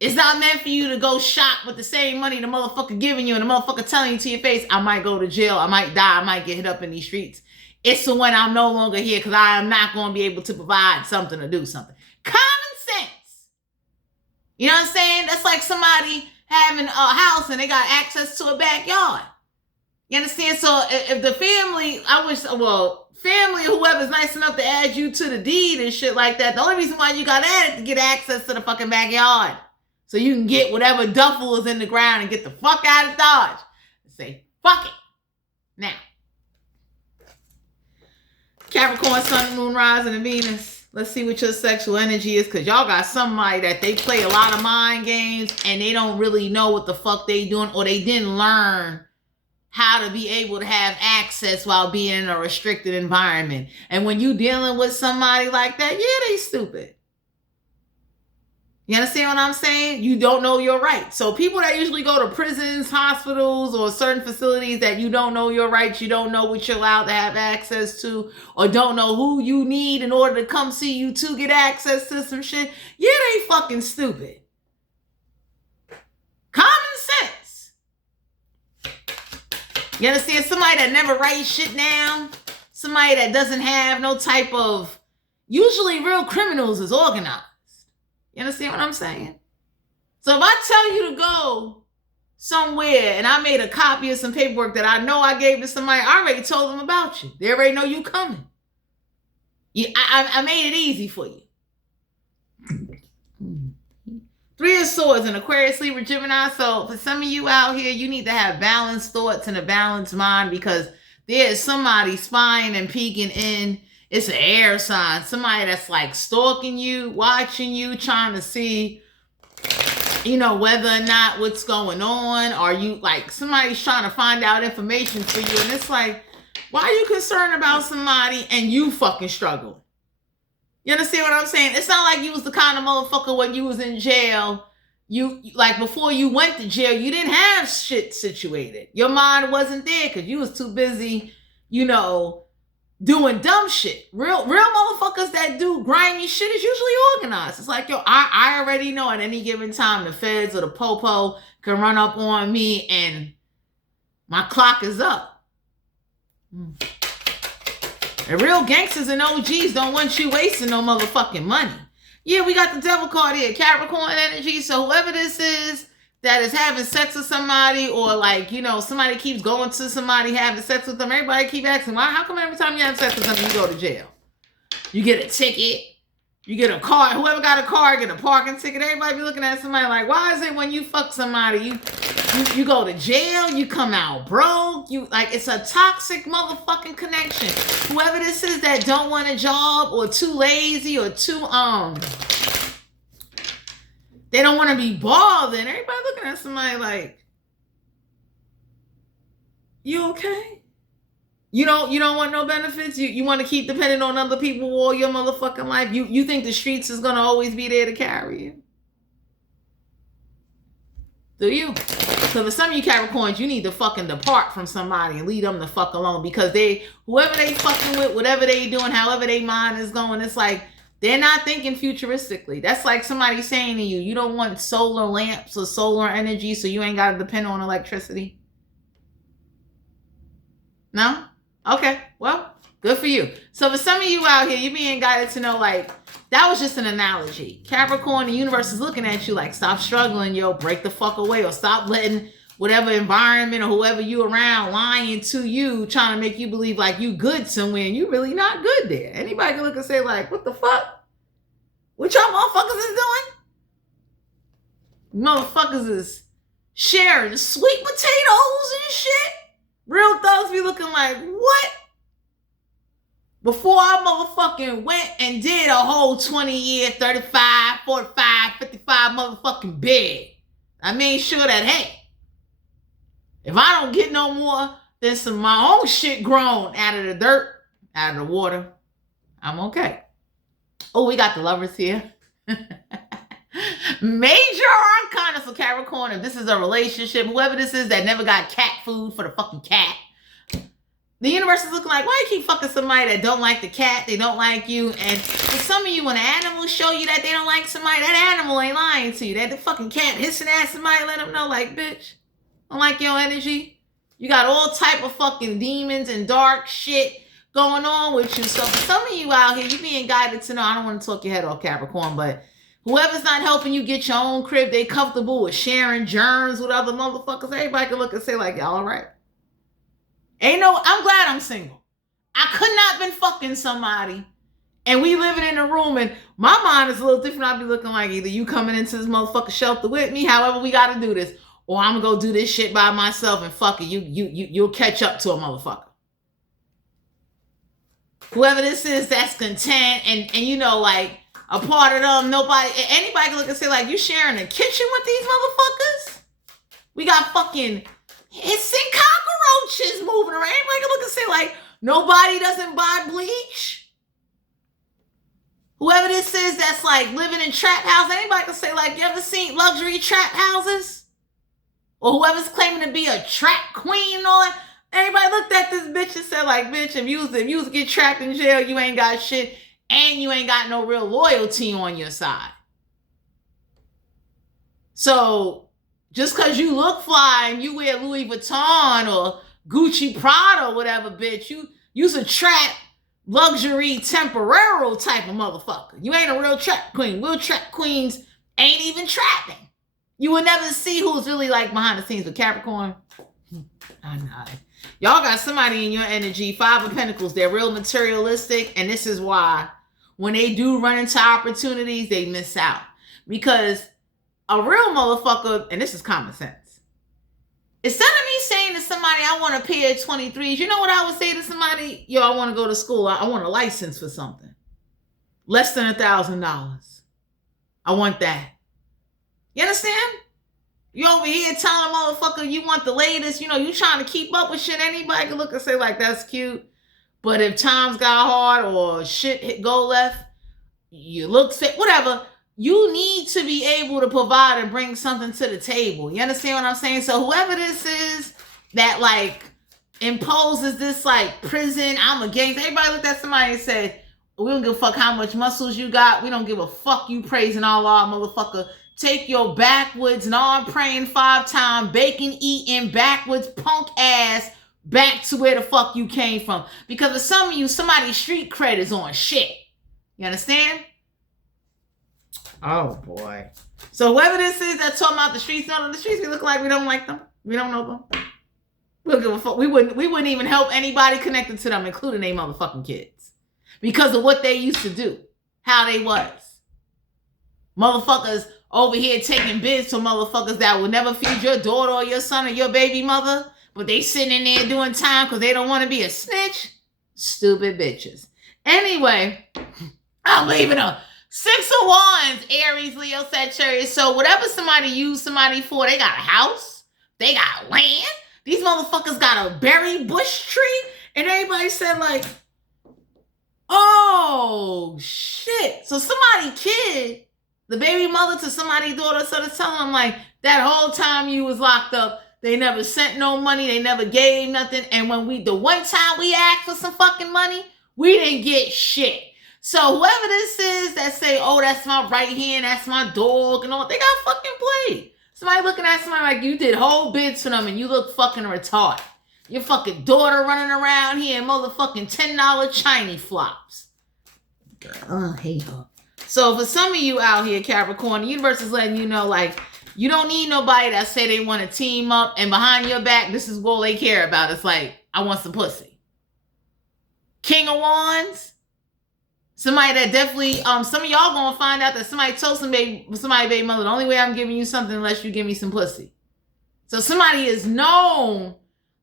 It's not meant for you to go shop with the same money the motherfucker giving you and the motherfucker telling you to your face, I might go to jail, I might die, I might get hit up in these streets. It's for when I'm no longer here because I am not going to be able to provide something or do something. Common sense. You know what I'm saying? That's like somebody having a house and they got access to a backyard. You understand? So if the family, family, whoever's nice enough to add you to the deed and shit like that, the only reason why you got added to get access to the fucking backyard. So you can get whatever duffel is in the ground and get the fuck out of Dodge. And say, fuck it. Now, Capricorn, Sun, Moon, Rising, and Venus. Let's see what your sexual energy is, because y'all got somebody that they play a lot of mind games and they don't really know what the fuck they doing, or they didn't learn how to be able to have access while being in a restricted environment. And when you dealing with somebody like that, yeah, they stupid. You understand what I'm saying? You don't know your rights. So people that usually go to prisons, hospitals, or certain facilities that you don't know your rights, you don't know what you're allowed to have access to, or don't know who you need in order to come see you to get access to some shit, yeah, they fucking stupid. Common sense. You understand? Somebody that never writes shit down, somebody that doesn't have no type of, usually real criminals is organized. You understand what I'm saying? So if I tell you to go somewhere and I made a copy of some paperwork that I know I gave to somebody, I already told them about you. They already know you coming. I made it easy for you. Three of Swords, an Aquarius, Libra, Gemini. So for some of you out here, you need to have balanced thoughts and a balanced mind, because there is somebody spying and peeking in. It's an air sign. Somebody that's like stalking you, watching you, trying to see, whether or not what's going on. Or you like somebody's trying to find out information for you. And it's like, why are you concerned about somebody and you fucking struggling? You understand what I'm saying? It's not like you was the kind of motherfucker when you was in jail. You like before you went to jail, you didn't have shit situated. Your mind wasn't there because you was too busy, doing dumb shit. Real motherfuckers that do grimy shit is usually organized. It's like, I already know at any given time the feds or the popo can run up on me and my clock is up. The real gangsters and OGs don't want you wasting no motherfucking money. Yeah, we got the devil card here, Capricorn energy. So whoever this is that is having sex with somebody, or like, somebody keeps going to somebody having sex with them, everybody keep asking, why? How come every time you have sex with somebody, you go to jail? You get a ticket, you get a car, whoever got a car, get a parking ticket. Everybody be looking at somebody like, why is it when you fuck somebody, you go to jail, you come out broke, it's a toxic motherfucking connection. Whoever this is that don't want a job, or too lazy, or too, they don't want to be bothered. Everybody looking at somebody like, you okay? You don't want no benefits? You want to keep depending on other people all your motherfucking life? You think the streets is going to always be there to carry you? Do you? So for some of you Capricorns, you need to fucking depart from somebody and leave them the fuck alone, because whoever they fucking with, whatever they doing, however they mind is going, it's like, they're not thinking futuristically. That's like somebody saying to you, you don't want solar lamps or solar energy, so you ain't got to depend on electricity. No? Okay, well, good for you. So for some of you out here, you being guided to know, like, that was just an analogy. Capricorn, the universe is looking at you like, stop struggling, break the fuck away, or stop letting whatever environment or whoever you around lying to you, trying to make you believe like you good somewhere and you really not good there. Anybody can look and say like, what the fuck? What y'all motherfuckers is doing? Motherfuckers is sharing sweet potatoes and shit. Real thugs be looking like, what? Before I motherfucking went and did a whole 20 year, 35, 45, 55 motherfucking bid, I made sure that, hey, if I don't get no more than some of my own shit grown out of the dirt, out of the water, I'm okay. Oh, we got the lovers here. Major arcana for Capricorn. If this is a relationship, whoever this is that never got cat food for the fucking cat, the universe is looking like, why you keep fucking somebody that don't like the cat, they don't like you? And for some of you, when an animal show you that they don't like somebody, that animal ain't lying to you. That the fucking cat hissing at somebody, let them know like, bitch, I don't like your energy. You got all type of fucking demons and dark shit going on with you. So for some of you out here, you being guided to know, I don't want to talk your head off, Capricorn, but whoever's not helping you get your own crib, they comfortable with sharing germs with other motherfuckers. Everybody can look and say like, y'all all right? I'm glad I'm single. I could not been fucking somebody and we living in a room and my mind is a little different. I'll be looking like either you coming into this motherfucker shelter with me, however we got to do this, or I'm going to go do this shit by myself and fuck it. You'll catch up to a motherfucker. whoever this is that's content and you know, like, a part of them, anybody can look and say, like, you sharing a kitchen with these motherfuckers? We got fucking hits and cockroaches moving around. Anybody can look and say, like, nobody doesn't buy bleach? Whoever this is that's, like, living in trap houses, anybody can say, like, you ever seen luxury trap houses? Or whoever's claiming to be a trap queen and all that. Anybody looked at this bitch and said, like, bitch, if you was to get trapped in jail, you ain't got shit. And you ain't got no real loyalty on your side. So, just because you look fly and you wear Louis Vuitton or Gucci Prada or whatever, bitch, you's a trap, luxury, temporary type of motherfucker. You ain't a real trap queen. Real trap queens ain't even trapping. You will never see who's really, like, behind the scenes with Capricorn. I know. Y'all got somebody in your energy, 5 of Pentacles. They're real materialistic, and this is why when they do run into opportunities, they miss out. Because a real motherfucker, and this is common sense, instead of me saying to somebody, I want a pair of 23s, you know what I would say to somebody? Yo, I want to go to school. I want a license for something. Less than $1,000. I want that. You understand? You over here telling a motherfucker you want the latest, you know, you trying to keep up with shit. Anybody can look and say, like, that's cute. But if times got hard or shit go left, you look sick, whatever, you need to be able to provide and bring something to the table. You understand what I'm saying? So whoever this is that, like, imposes this, like, prison, I'm against. Everybody looked at somebody and said, we don't give a fuck how much muscles you got. We don't give a fuck you praising Allah, motherfucker. Take your backwoods, non-praying 5-time, bacon-eating, backwards, punk ass back to where the fuck you came from. Because for some of you, somebody's street cred is on shit. You understand? Oh, boy. So whoever this is that's talking about the streets, no, the streets, we look like we don't like them. We don't know them. We don't give a fuck. We wouldn't even help anybody connected to them, including their motherfucking kids. Because of what they used to do. How they was. Motherfuckers over here taking bids from motherfuckers that will never feed your daughter or your son or your baby mother, but they sitting in there doing time because they don't want to be a snitch. Stupid bitches. Anyway, I'm leaving them. 6 of Wands, Aries, Leo, Sagittarius. So whatever somebody used somebody for, they got a house, they got land. These motherfuckers got a berry bush tree, and everybody said, like, oh shit. So somebody kid, the baby mother to somebody's daughter, started telling them, like, that whole time you was locked up, they never sent no money, they never gave nothing, and when the one time we asked for some fucking money, we didn't get shit. So whoever this is that say, oh, that's my right hand, that's my dog, and all, they got fucking played. Somebody looking at somebody like you did whole bids for them and you look fucking retarded. Your fucking daughter running around here in motherfucking $10 Chinese flops. Girl, I hate her. So for some of you out here, Capricorn, the universe is letting you know, like, you don't need nobody that say they want to team up and behind your back, this is all they care about. It's like, I want some pussy. King of Wands. Somebody that definitely, some of y'all gonna find out that somebody told somebody baby mother, the only way I'm giving you something unless you give me some pussy. So somebody is known,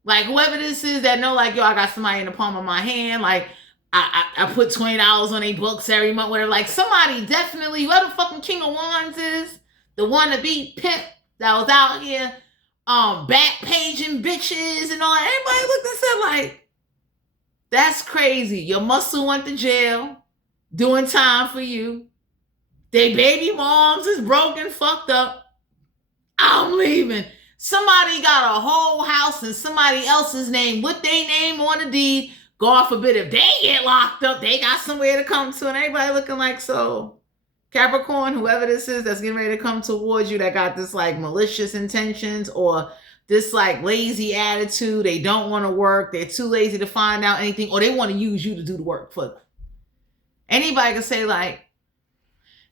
like whoever this is that know, like, yo, I got somebody in the palm of my hand, like, I put $20 on their books every month, whatever. Like, somebody definitely, whoever fucking King of Wands is, the one to be pimp that was out here, back paging bitches and all that. Everybody looked and said, like, that's crazy. Your muscle went to jail. Doing time for you. They baby moms is broken, fucked up. I'm leaving. Somebody got a whole house in somebody else's name with their name on the deed. God forbid if they get locked up, they got somewhere to come to. And everybody looking like, so Capricorn, whoever this is that's getting ready to come towards you that got this like malicious intentions or this like lazy attitude. They don't want to work. They're too lazy to find out anything, or they want to use you to do the work for them. Anybody can say, like,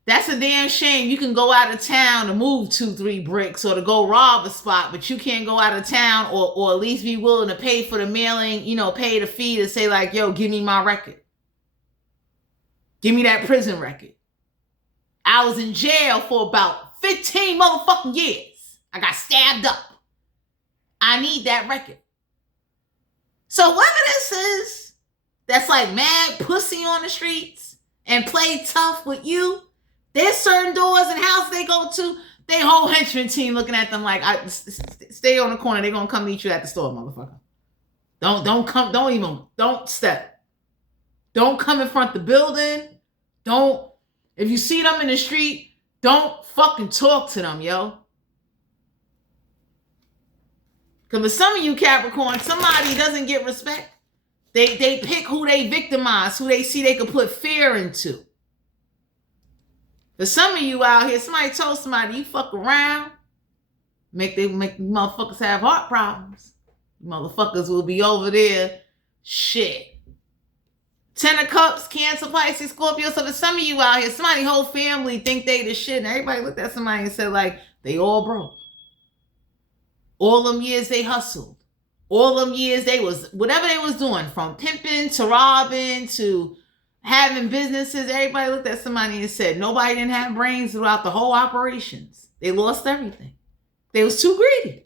that's a damn shame. You can go out of town to move 2-3 bricks or to go rob a spot, but you can't go out of town or at least be willing to pay for the mailing, you know, pay the fee to say, like, yo, give me my record. Give me that prison record. I was in jail for about 15 motherfucking years. I got stabbed up. I need that record. So whoever this is that's like mad pussy on the streets and play tough with you, there's certain doors and houses they go to, they whole henchman team looking at them like, stay on the corner. They're going to come meet you at the store, motherfucker. Don't step. Don't come in front of the building. If you see them in the street, don't fucking talk to them, yo. Because for some of you Capricorn, somebody doesn't get respect. They pick who they victimize, who they see they could put fear into. For some of you out here, somebody told somebody, you fuck around, make motherfuckers have heart problems. Motherfuckers will be over there. Shit. 10 of Cups, Cancer, Pisces, Scorpio. So for some of you out here, somebody whole family think they the shit. And everybody looked at somebody and said, like, they all broke. All them years they hustled. All them years they was, whatever they was doing, from pimping to robbing to having businesses, everybody looked at somebody and said, nobody didn't have brains throughout the whole operations. They lost everything. They was too greedy.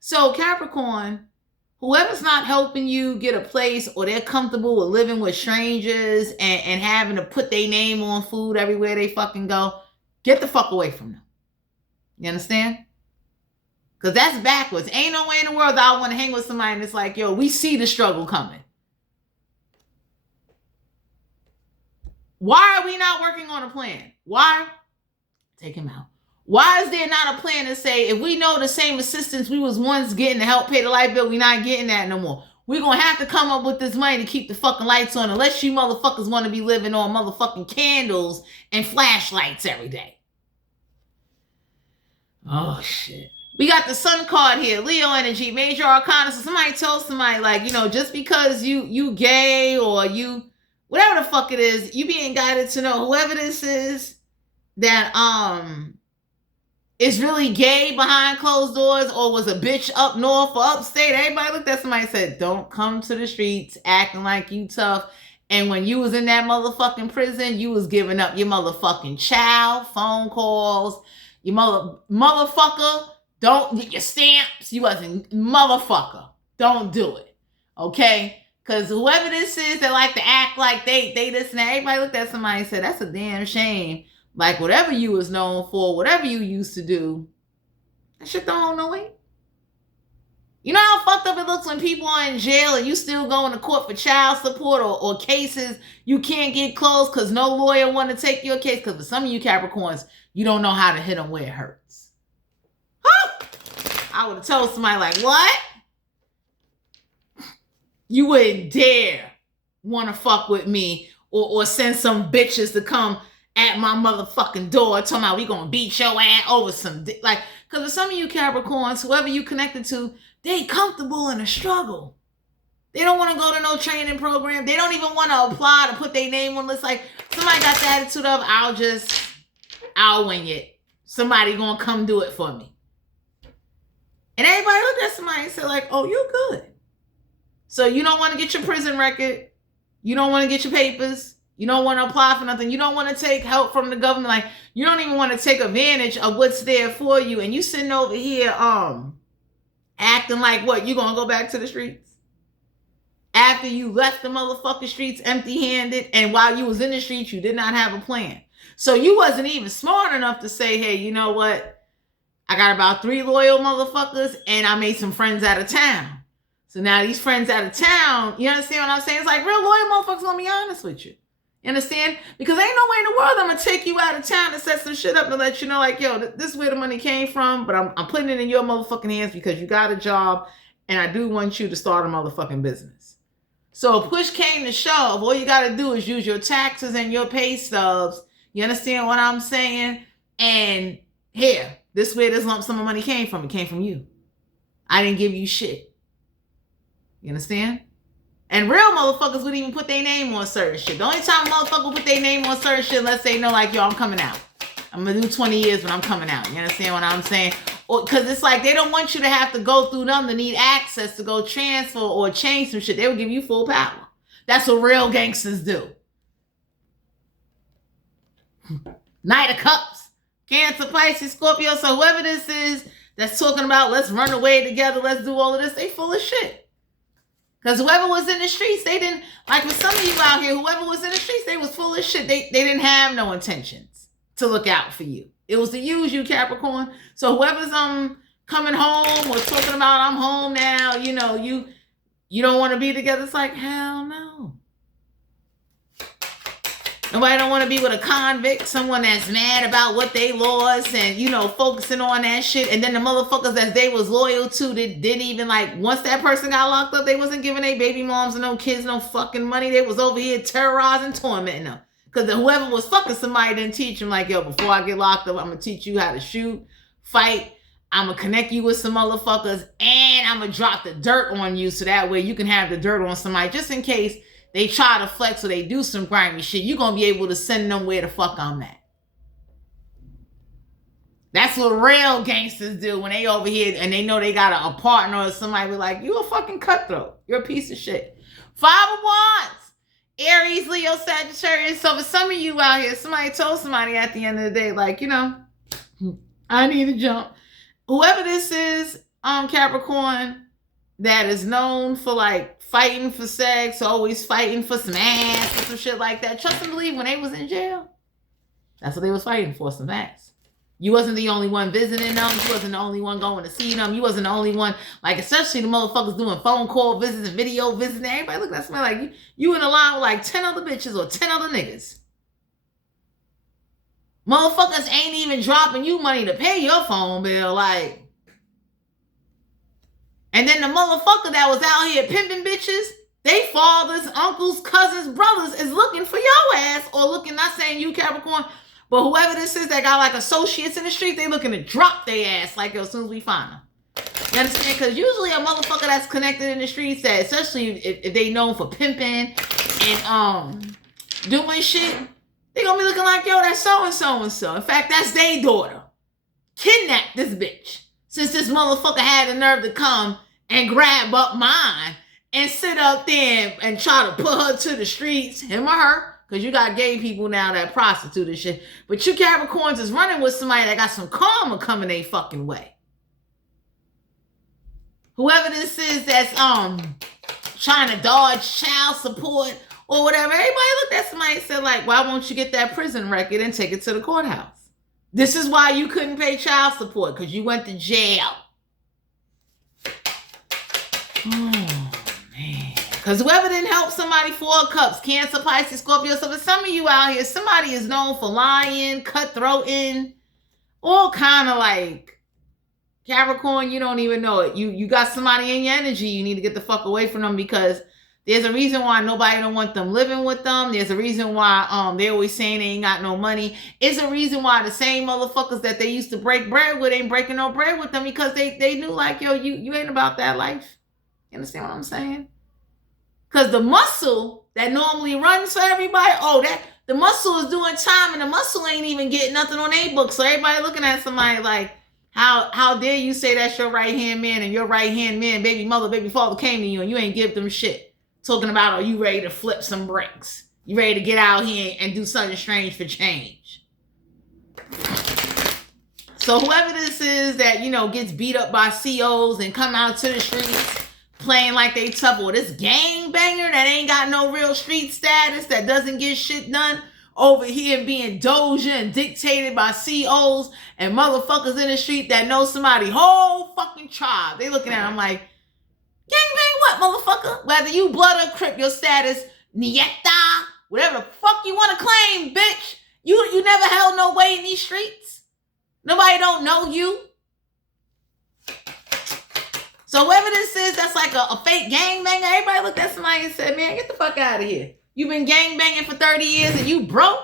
So Capricorn, whoever's not helping you get a place, or they're comfortable with living with strangers and having to put their name on food everywhere they fucking go, get the fuck away from them. You understand? Because that's backwards. Ain't no way in the world that I want to hang with somebody and it's like, yo, we see the struggle coming. Why are we not working on a plan? Why? Take him out. Why is there not a plan to say, if we know the same assistance we was once getting to help pay the light bill, we not getting that no more. We're going to have to come up with this money to keep the fucking lights on, unless you motherfuckers want to be living on motherfucking candles and flashlights every day. Oh, shit. We got the Sun card here, Leo energy, major arcana. So somebody told somebody, like, you know, just because you gay or you, whatever the fuck it is, you being guided to know whoever this is that is really gay behind closed doors or was a bitch up north or upstate. Everybody looked at somebody and said, don't come to the streets acting like you tough. And when you was in that motherfucking prison, you was giving up your motherfucking child, phone calls, your motherfucker, don't get your stamps. You wasn't motherfucker. Don't do it. Okay? Because whoever this is that like to act like they this and that, everybody looked at somebody and said, that's a damn shame. Like, whatever you was known for, whatever you used to do, that shit don't hold no weight. You know how fucked up it looks when people are in jail and you still going to court for child support or cases you can't get closed because no lawyer want to take your case? Because for some of you Capricorns, you don't know how to hit them where it hurts. Huh? I would have told somebody like, what? You wouldn't dare want to fuck with me or send some bitches to come at my motherfucking door talking about we gonna beat your ass over some like, because for some of you Capricorns, whoever you connected to, they comfortable in a struggle. They don't want to go to no training program. They don't even want to apply to put their name on list. Like, somebody got the attitude of, I'll wing it. Somebody gonna come do it for me. And everybody looked at somebody and said like, oh, you good. So you don't want to get your prison record. You don't want to get your papers. You don't want to apply for nothing. You don't want to take help from the government. Like, you don't even want to take advantage of what's there for you. And you sitting over here acting like what? You gonna go back to the streets? After you left the motherfucking streets empty-handed, and while you was in the streets, you did not have a plan. So you wasn't even smart enough to say, hey, you know what? I got about 3 loyal motherfuckers, and I made some friends out of town. So now these friends out of town, you understand what I'm saying? It's like real loyal motherfuckers gonna be honest with you. You understand? Because ain't no way in the world I'm going to take you out of town and set some shit up and let you know, like, yo, this is where the money came from, but I'm putting it in your motherfucking hands because you got a job and I do want you to start a motherfucking business. So if push came to shove, all you got to do is use your taxes and your pay stubs. You understand what I'm saying? And here, this is where this lump sum of money came from. It came from you. I didn't give you shit. You understand? And real motherfuckers wouldn't even put their name on certain shit. The only time a motherfucker put their name on certain shit, let's say, no, like, yo, I'm coming out. I'm going to do 20 years, but I'm coming out. You understand what I'm saying? Because it's like they don't want you to have to go through them to need access to go transfer or change some shit. They will give you full power. That's what real gangsters do. Knight of Cups, Cancer, Pisces, Scorpio. So whoever this is that's talking about let's run away together, let's do all of this, they full of shit. Because whoever was in the streets, they didn't, like for some of you out here, whoever was in the streets, they was full of shit. They didn't have no intentions to look out for you. It was to use you, Capricorn. So whoever's coming home or talking about I'm home now, you know, you don't want to be together. It's like, hell no. Nobody don't want to be with a convict, someone that's mad about what they lost and, you know, focusing on that shit. And then the motherfuckers that they was loyal to that didn't even, like, once that person got locked up, they wasn't giving their baby moms and no kids no fucking money. They was over here terrorizing, tormenting them. Because whoever was fucking somebody didn't teach them, like, yo, before I get locked up, I'm going to teach you how to shoot, fight. I'm going to connect you with some motherfuckers. And I'm going to drop the dirt on you so that way you can have the dirt on somebody just in case they try to flex or they do some grimy shit. You're going to be able to send them where the fuck I'm at. That's what real gangsters do when they over here and they know they got a partner or somebody be like, you a fucking cutthroat. You're a piece of shit. 5 of Wands. Aries, Leo, Sagittarius. So for some of you out here, somebody told somebody at the end of the day, like, you know, I need a jump. Whoever this is, Capricorn, that is known for like fighting for sex, always fighting for some ass or some shit like that. Trust and believe, when they was in jail, that's what they was fighting for, some ass. You wasn't the only one visiting them. You wasn't the only one going to see them. You wasn't the only one, like, especially the motherfuckers doing phone call visits and video visits. Everybody looking at somebody like you in a line with like 10 other bitches or 10 other niggas. Motherfuckers ain't even dropping you money to pay your phone bill, like. And then the motherfucker that was out here pimping bitches, they fathers, uncles, cousins, brothers is looking for your ass, or looking, not saying you, Capricorn, but whoever this is that got like associates in the street, they looking to drop their ass like as soon as we find them. You understand? Because usually a motherfucker that's connected in the streets, that especially if they known for pimping and doing shit, they gonna be looking like, yo, that's so-and-so and so. In fact, that's their daughter. Kidnap this bitch. Since this motherfucker had the nerve to come and grab up mine and sit up there and try to put her to the streets, him or her, because you got gay people now that prostitute and shit. But you Capricorns is running with somebody that got some karma coming their fucking way. Whoever this is that's trying to dodge child support or whatever, everybody looked at somebody and said, like, why won't you get that prison record and take it to the courthouse? This is why you couldn't pay child support, because you went to jail. Oh, man. Because whoever didn't help somebody, 4 of Cups, Cancer, Pisces, Scorpio. So for some of you out here, somebody is known for lying, cutthroating, all kind of like, Capricorn, you don't even know it. You got somebody in your energy. You need to get the fuck away from them, because there's a reason why nobody don't want them living with them. There's a reason why they always saying they ain't got no money. It's a reason why the same motherfuckers that they used to break bread with ain't breaking no bread with them, because they knew, like, yo, you ain't about that life. You understand what I'm saying? Because the muscle that normally runs for everybody, the muscle is doing time, and the muscle ain't even getting nothing on their book. So everybody looking at somebody like, how dare you say that's your right-hand man, and your right-hand man, baby mother, baby father came to you and you ain't give them shit. Talking about, are you ready to flip some bricks? You ready to get out here and do something strange for change? So whoever this is that, you know, gets beat up by COs and come out to the streets playing like they tough, or this gangbanger that ain't got no real street status, that doesn't get shit done, over here being doja and dictated by COs and motherfuckers in the street that know somebody whole fucking tribe. They looking at them like, gangbang what, motherfucker? Whether you blood or crip, your status, nieta, whatever the fuck you want to claim, bitch. You never held no weight in these streets. Nobody don't know you. So whoever this is, that's like a fake gangbanger, everybody looked at somebody and said, man, get the fuck out of here. You've been gangbanging for 30 years and you broke?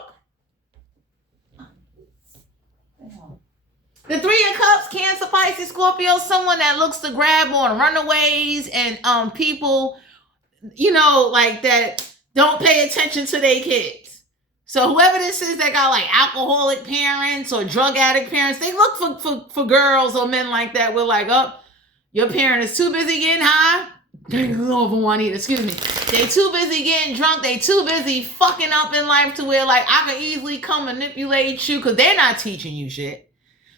The 3 of Cups, Cancer, Pisces, Scorpio, someone that looks to grab on runaways and people, you know, like that don't pay attention to their kids. So whoever this is that got like alcoholic parents or drug addict parents, they look for girls or men like that. We're like, oh, your parent is too busy getting high. Over Juanita, excuse me. They too busy getting drunk. They too busy fucking up in life to where, like, I could easily come manipulate you, because they're not teaching you shit.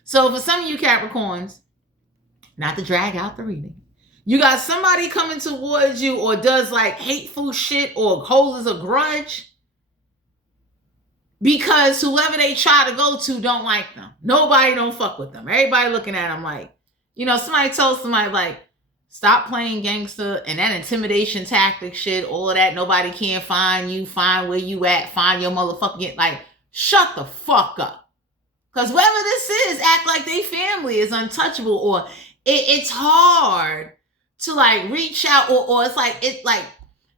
So for some of you Capricorns, not to drag out the reading, You got somebody coming towards you or does like hateful shit or holds a grudge because whoever they try to go to don't like them. Nobody don't fuck with them. Everybody looking at them like, somebody told somebody like, stop playing gangster and that intimidation tactic shit, all of that. Nobody can find you, find where you at, find your motherfucking, like, shut the fuck up. Because whoever this is, act like they family is untouchable, or it's hard to like reach out, or it's like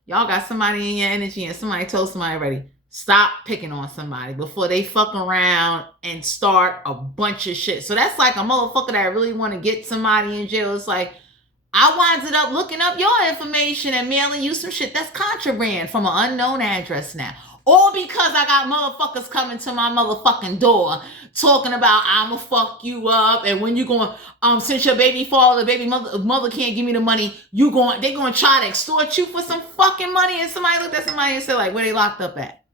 y'all got somebody in your energy and somebody told somebody already, stop picking on somebody before they fuck around and start a bunch of shit. So that's like a motherfucker that really want to get somebody in jail. It's like, I winds up looking up your information and mailing you some shit that's contraband from an unknown address now. All because I got motherfuckers coming to my motherfucking door talking about I'ma fuck you up, and when you going since your baby father, baby mother can't give me the money, they gonna try to extort you for some fucking money. And somebody looked at somebody and said like, where they locked up at?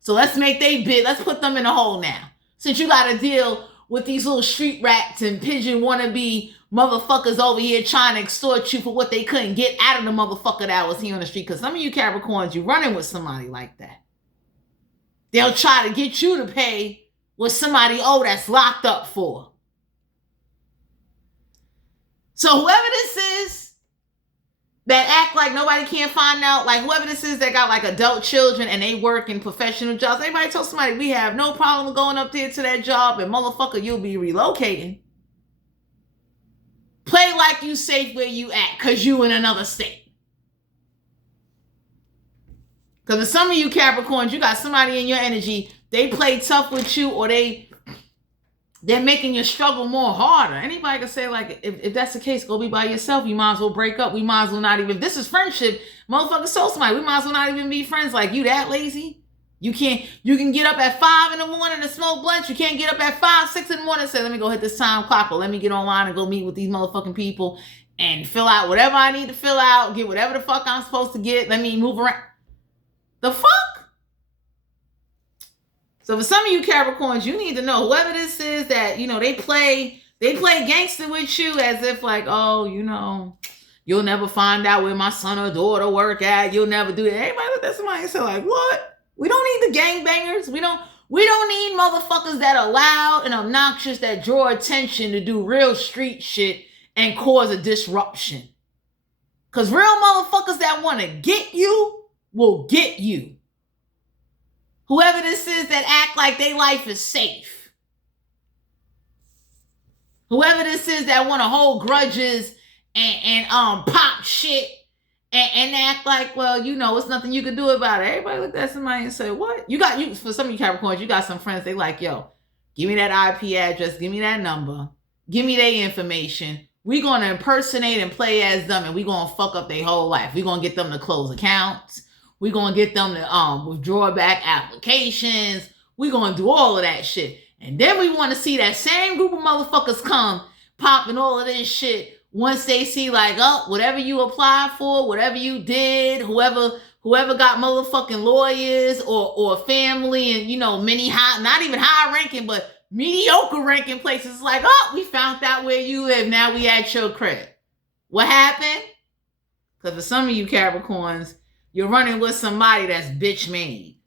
So let's make they bid. Let's put them in a hole now. Since you got to deal with these little street rats and pigeon wannabe motherfuckers over here trying to extort you for what they couldn't get out of the motherfucker that was here on the street. Because some of you Capricorns, you running with somebody like that. They'll try to get you to pay what somebody that's locked up for. So whoever this is that act like nobody can't find out, like whoever this is that got like adult children and they work in professional jobs, everybody told somebody, we have no problem going up there to that job, and motherfucker, you'll be relocating. Play like you safe where you at, because you in another state. Because for some of you Capricorns, you got somebody in your energy, they play tough with you, or they're making your struggle more harder. Anybody can say, like, if that's the case, go be by yourself. You might as well break up. We might as well not even, if this is friendship, motherfucker told somebody, we might as well not even be friends. Like, you that lazy? You can get up at 5 in the morning to smoke blunts. You can't get up at 5, 6 in the morning and say, let me go hit this time clock, or let me get online and go meet with these motherfucking people and fill out whatever I need to fill out, get whatever the fuck I'm supposed to get. Let me move around. The fuck? So for some of you Capricorns, you need to know whoever this is that, they play gangster with you as if like, oh, you'll never find out where my son or daughter work at. You'll never do that. Everybody look at somebody and say like, what? We don't need the gangbangers. We don't need motherfuckers that are loud and obnoxious that draw attention to do real street shit and cause a disruption. Because real motherfuckers that want to get you will get you. Whoever this is that act like their life is safe. Whoever this is that want to hold grudges and pop shit and act like, well, it's nothing you can do about it. Everybody looked at somebody and said, what? For some of you Capricorns, you got some friends, they like, yo, give me that IP address, give me that number, give me their information. We're going to impersonate and play as them, and we're going to fuck up their whole life. We're going to get them to close accounts. We're going to get them to withdraw back applications. We're going to do all of that shit. And then we want to see that same group of motherfuckers come popping all of this shit once they see like, oh, whatever you applied for, whatever you did, whoever got motherfucking lawyers or family and, many high, not even high ranking, but mediocre ranking places. It's like, oh, we found out where you live. Now we at your crib. What happened? Because for some of you Capricorns, you're running with somebody that's bitch made.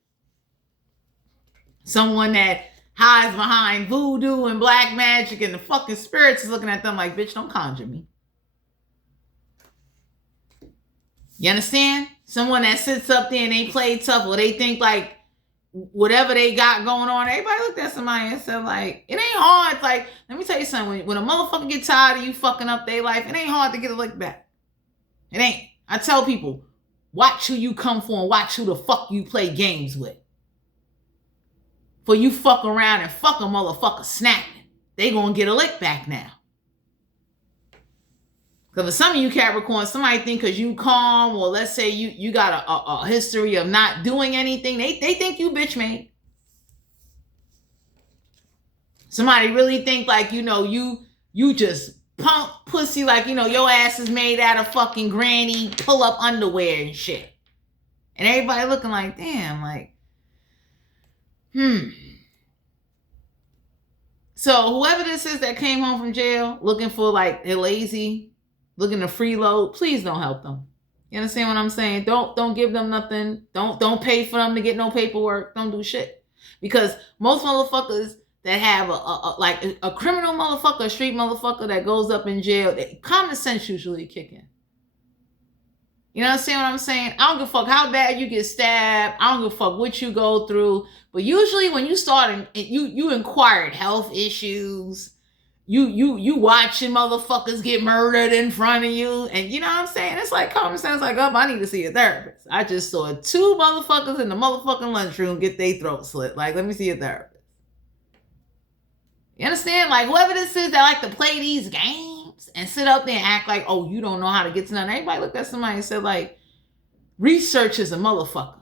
Someone that hides behind voodoo and black magic, and the fucking spirits is looking at them like, bitch, don't conjure me. You understand? Someone that sits up there and they play tough, or they think like whatever they got going on. Everybody looked at somebody and said like, it ain't hard. It's like, let me tell you something. When a motherfucker get tired of you fucking up their life, it ain't hard to get a lick back. It ain't. I tell people, watch who you come for and watch who the fuck you play games with. For you fuck around and fuck a motherfucker snapping, they gonna get a lick back now. Because for some of you Capricorns, somebody think because you calm, or let's say you got a history of not doing anything, they think you bitch made. Somebody really think like, you just punk pussy, like, your ass is made out of fucking granny pull-up underwear and shit. And everybody looking like, damn, like, So whoever this is that came home from jail looking for like, they're lazy, looking to freeload, please don't help them. You understand what I'm saying? Don't give them nothing. Don't pay for them to get no paperwork. Don't do shit. Because most motherfuckers that have a criminal motherfucker, a street motherfucker that goes up in jail, common sense usually kick in. You understand what I'm saying? I don't give a fuck how bad you get stabbed. I don't give a fuck what you go through. But usually when you start, you inquired health issues. You watching motherfuckers get murdered in front of you. And you know what I'm saying? It's like common sense, like, oh, I need to see a therapist. I just saw 2 motherfuckers in the motherfucking lunchroom get their throat slit. Like, let me see a therapist. You understand? Like, whoever this is that like to play these games and sit up there and act like, oh, you don't know how to get to nothing. Everybody looked at somebody and said, like, research is a motherfucker.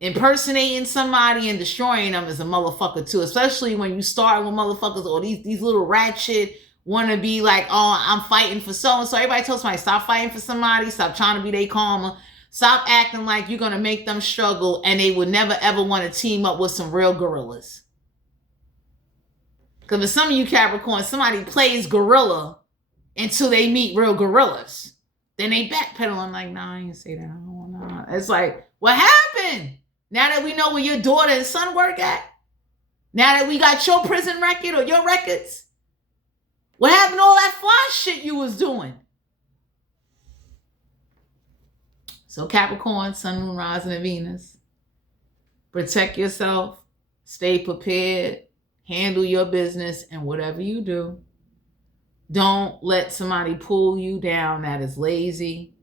Impersonating somebody and destroying them is a motherfucker too. Especially when you start with motherfuckers or these little ratchet want to be like, oh, I'm fighting for so-and-so. Everybody tells somebody, stop fighting for somebody. Stop trying to be their karma. Stop acting like you're going to make them struggle and they would never ever want to team up with some real gorillas. Because for some of you Capricorn, somebody plays gorilla until they meet real gorillas. Then they backpedaling like, nah, I ain't say that. I don't want to. It's like, what happened? Now that we know where your daughter and son work at? Now that we got your prison record or your records? What happened to all that fly shit you was doing? So Capricorn, Sun, Moon, Rising, and Venus. Protect yourself. Stay prepared. Handle your business, and whatever you do, don't let somebody pull you down that is lazy,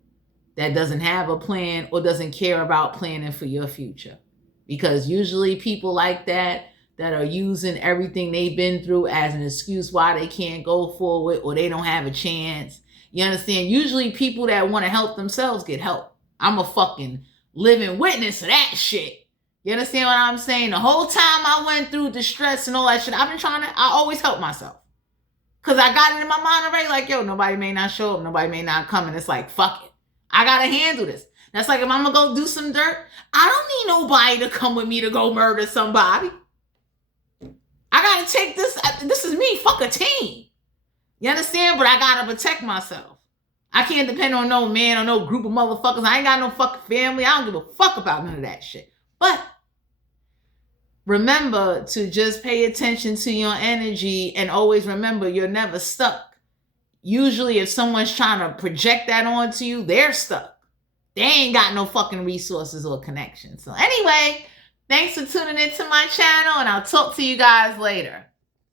that doesn't have a plan, or doesn't care about planning for your future. Because usually people like that are using everything they've been through as an excuse why they can't go forward or they don't have a chance. You understand? Usually people that want to help themselves get help. I'm a fucking living witness of that shit. You understand what I'm saying? The whole time I went through distress and all that shit, I always help myself. Because I got it in my mind already, like, yo, nobody may not show up, nobody may not come, and it's like, fuck it. I got to handle this. That's like if I'm going to go do some dirt, I don't need nobody to come with me to go murder somebody. I got to take this. This is me. Fuck a team. You understand? But I got to protect myself. I can't depend on no man or no group of motherfuckers. I ain't got no fucking family. I don't give a fuck about none of that shit. But remember to just pay attention to your energy and always remember you're never stuck. Usually if someone's trying to project that onto you, they're stuck. They ain't got no fucking resources or connections. So anyway, thanks for tuning into my channel and I'll talk to you guys later.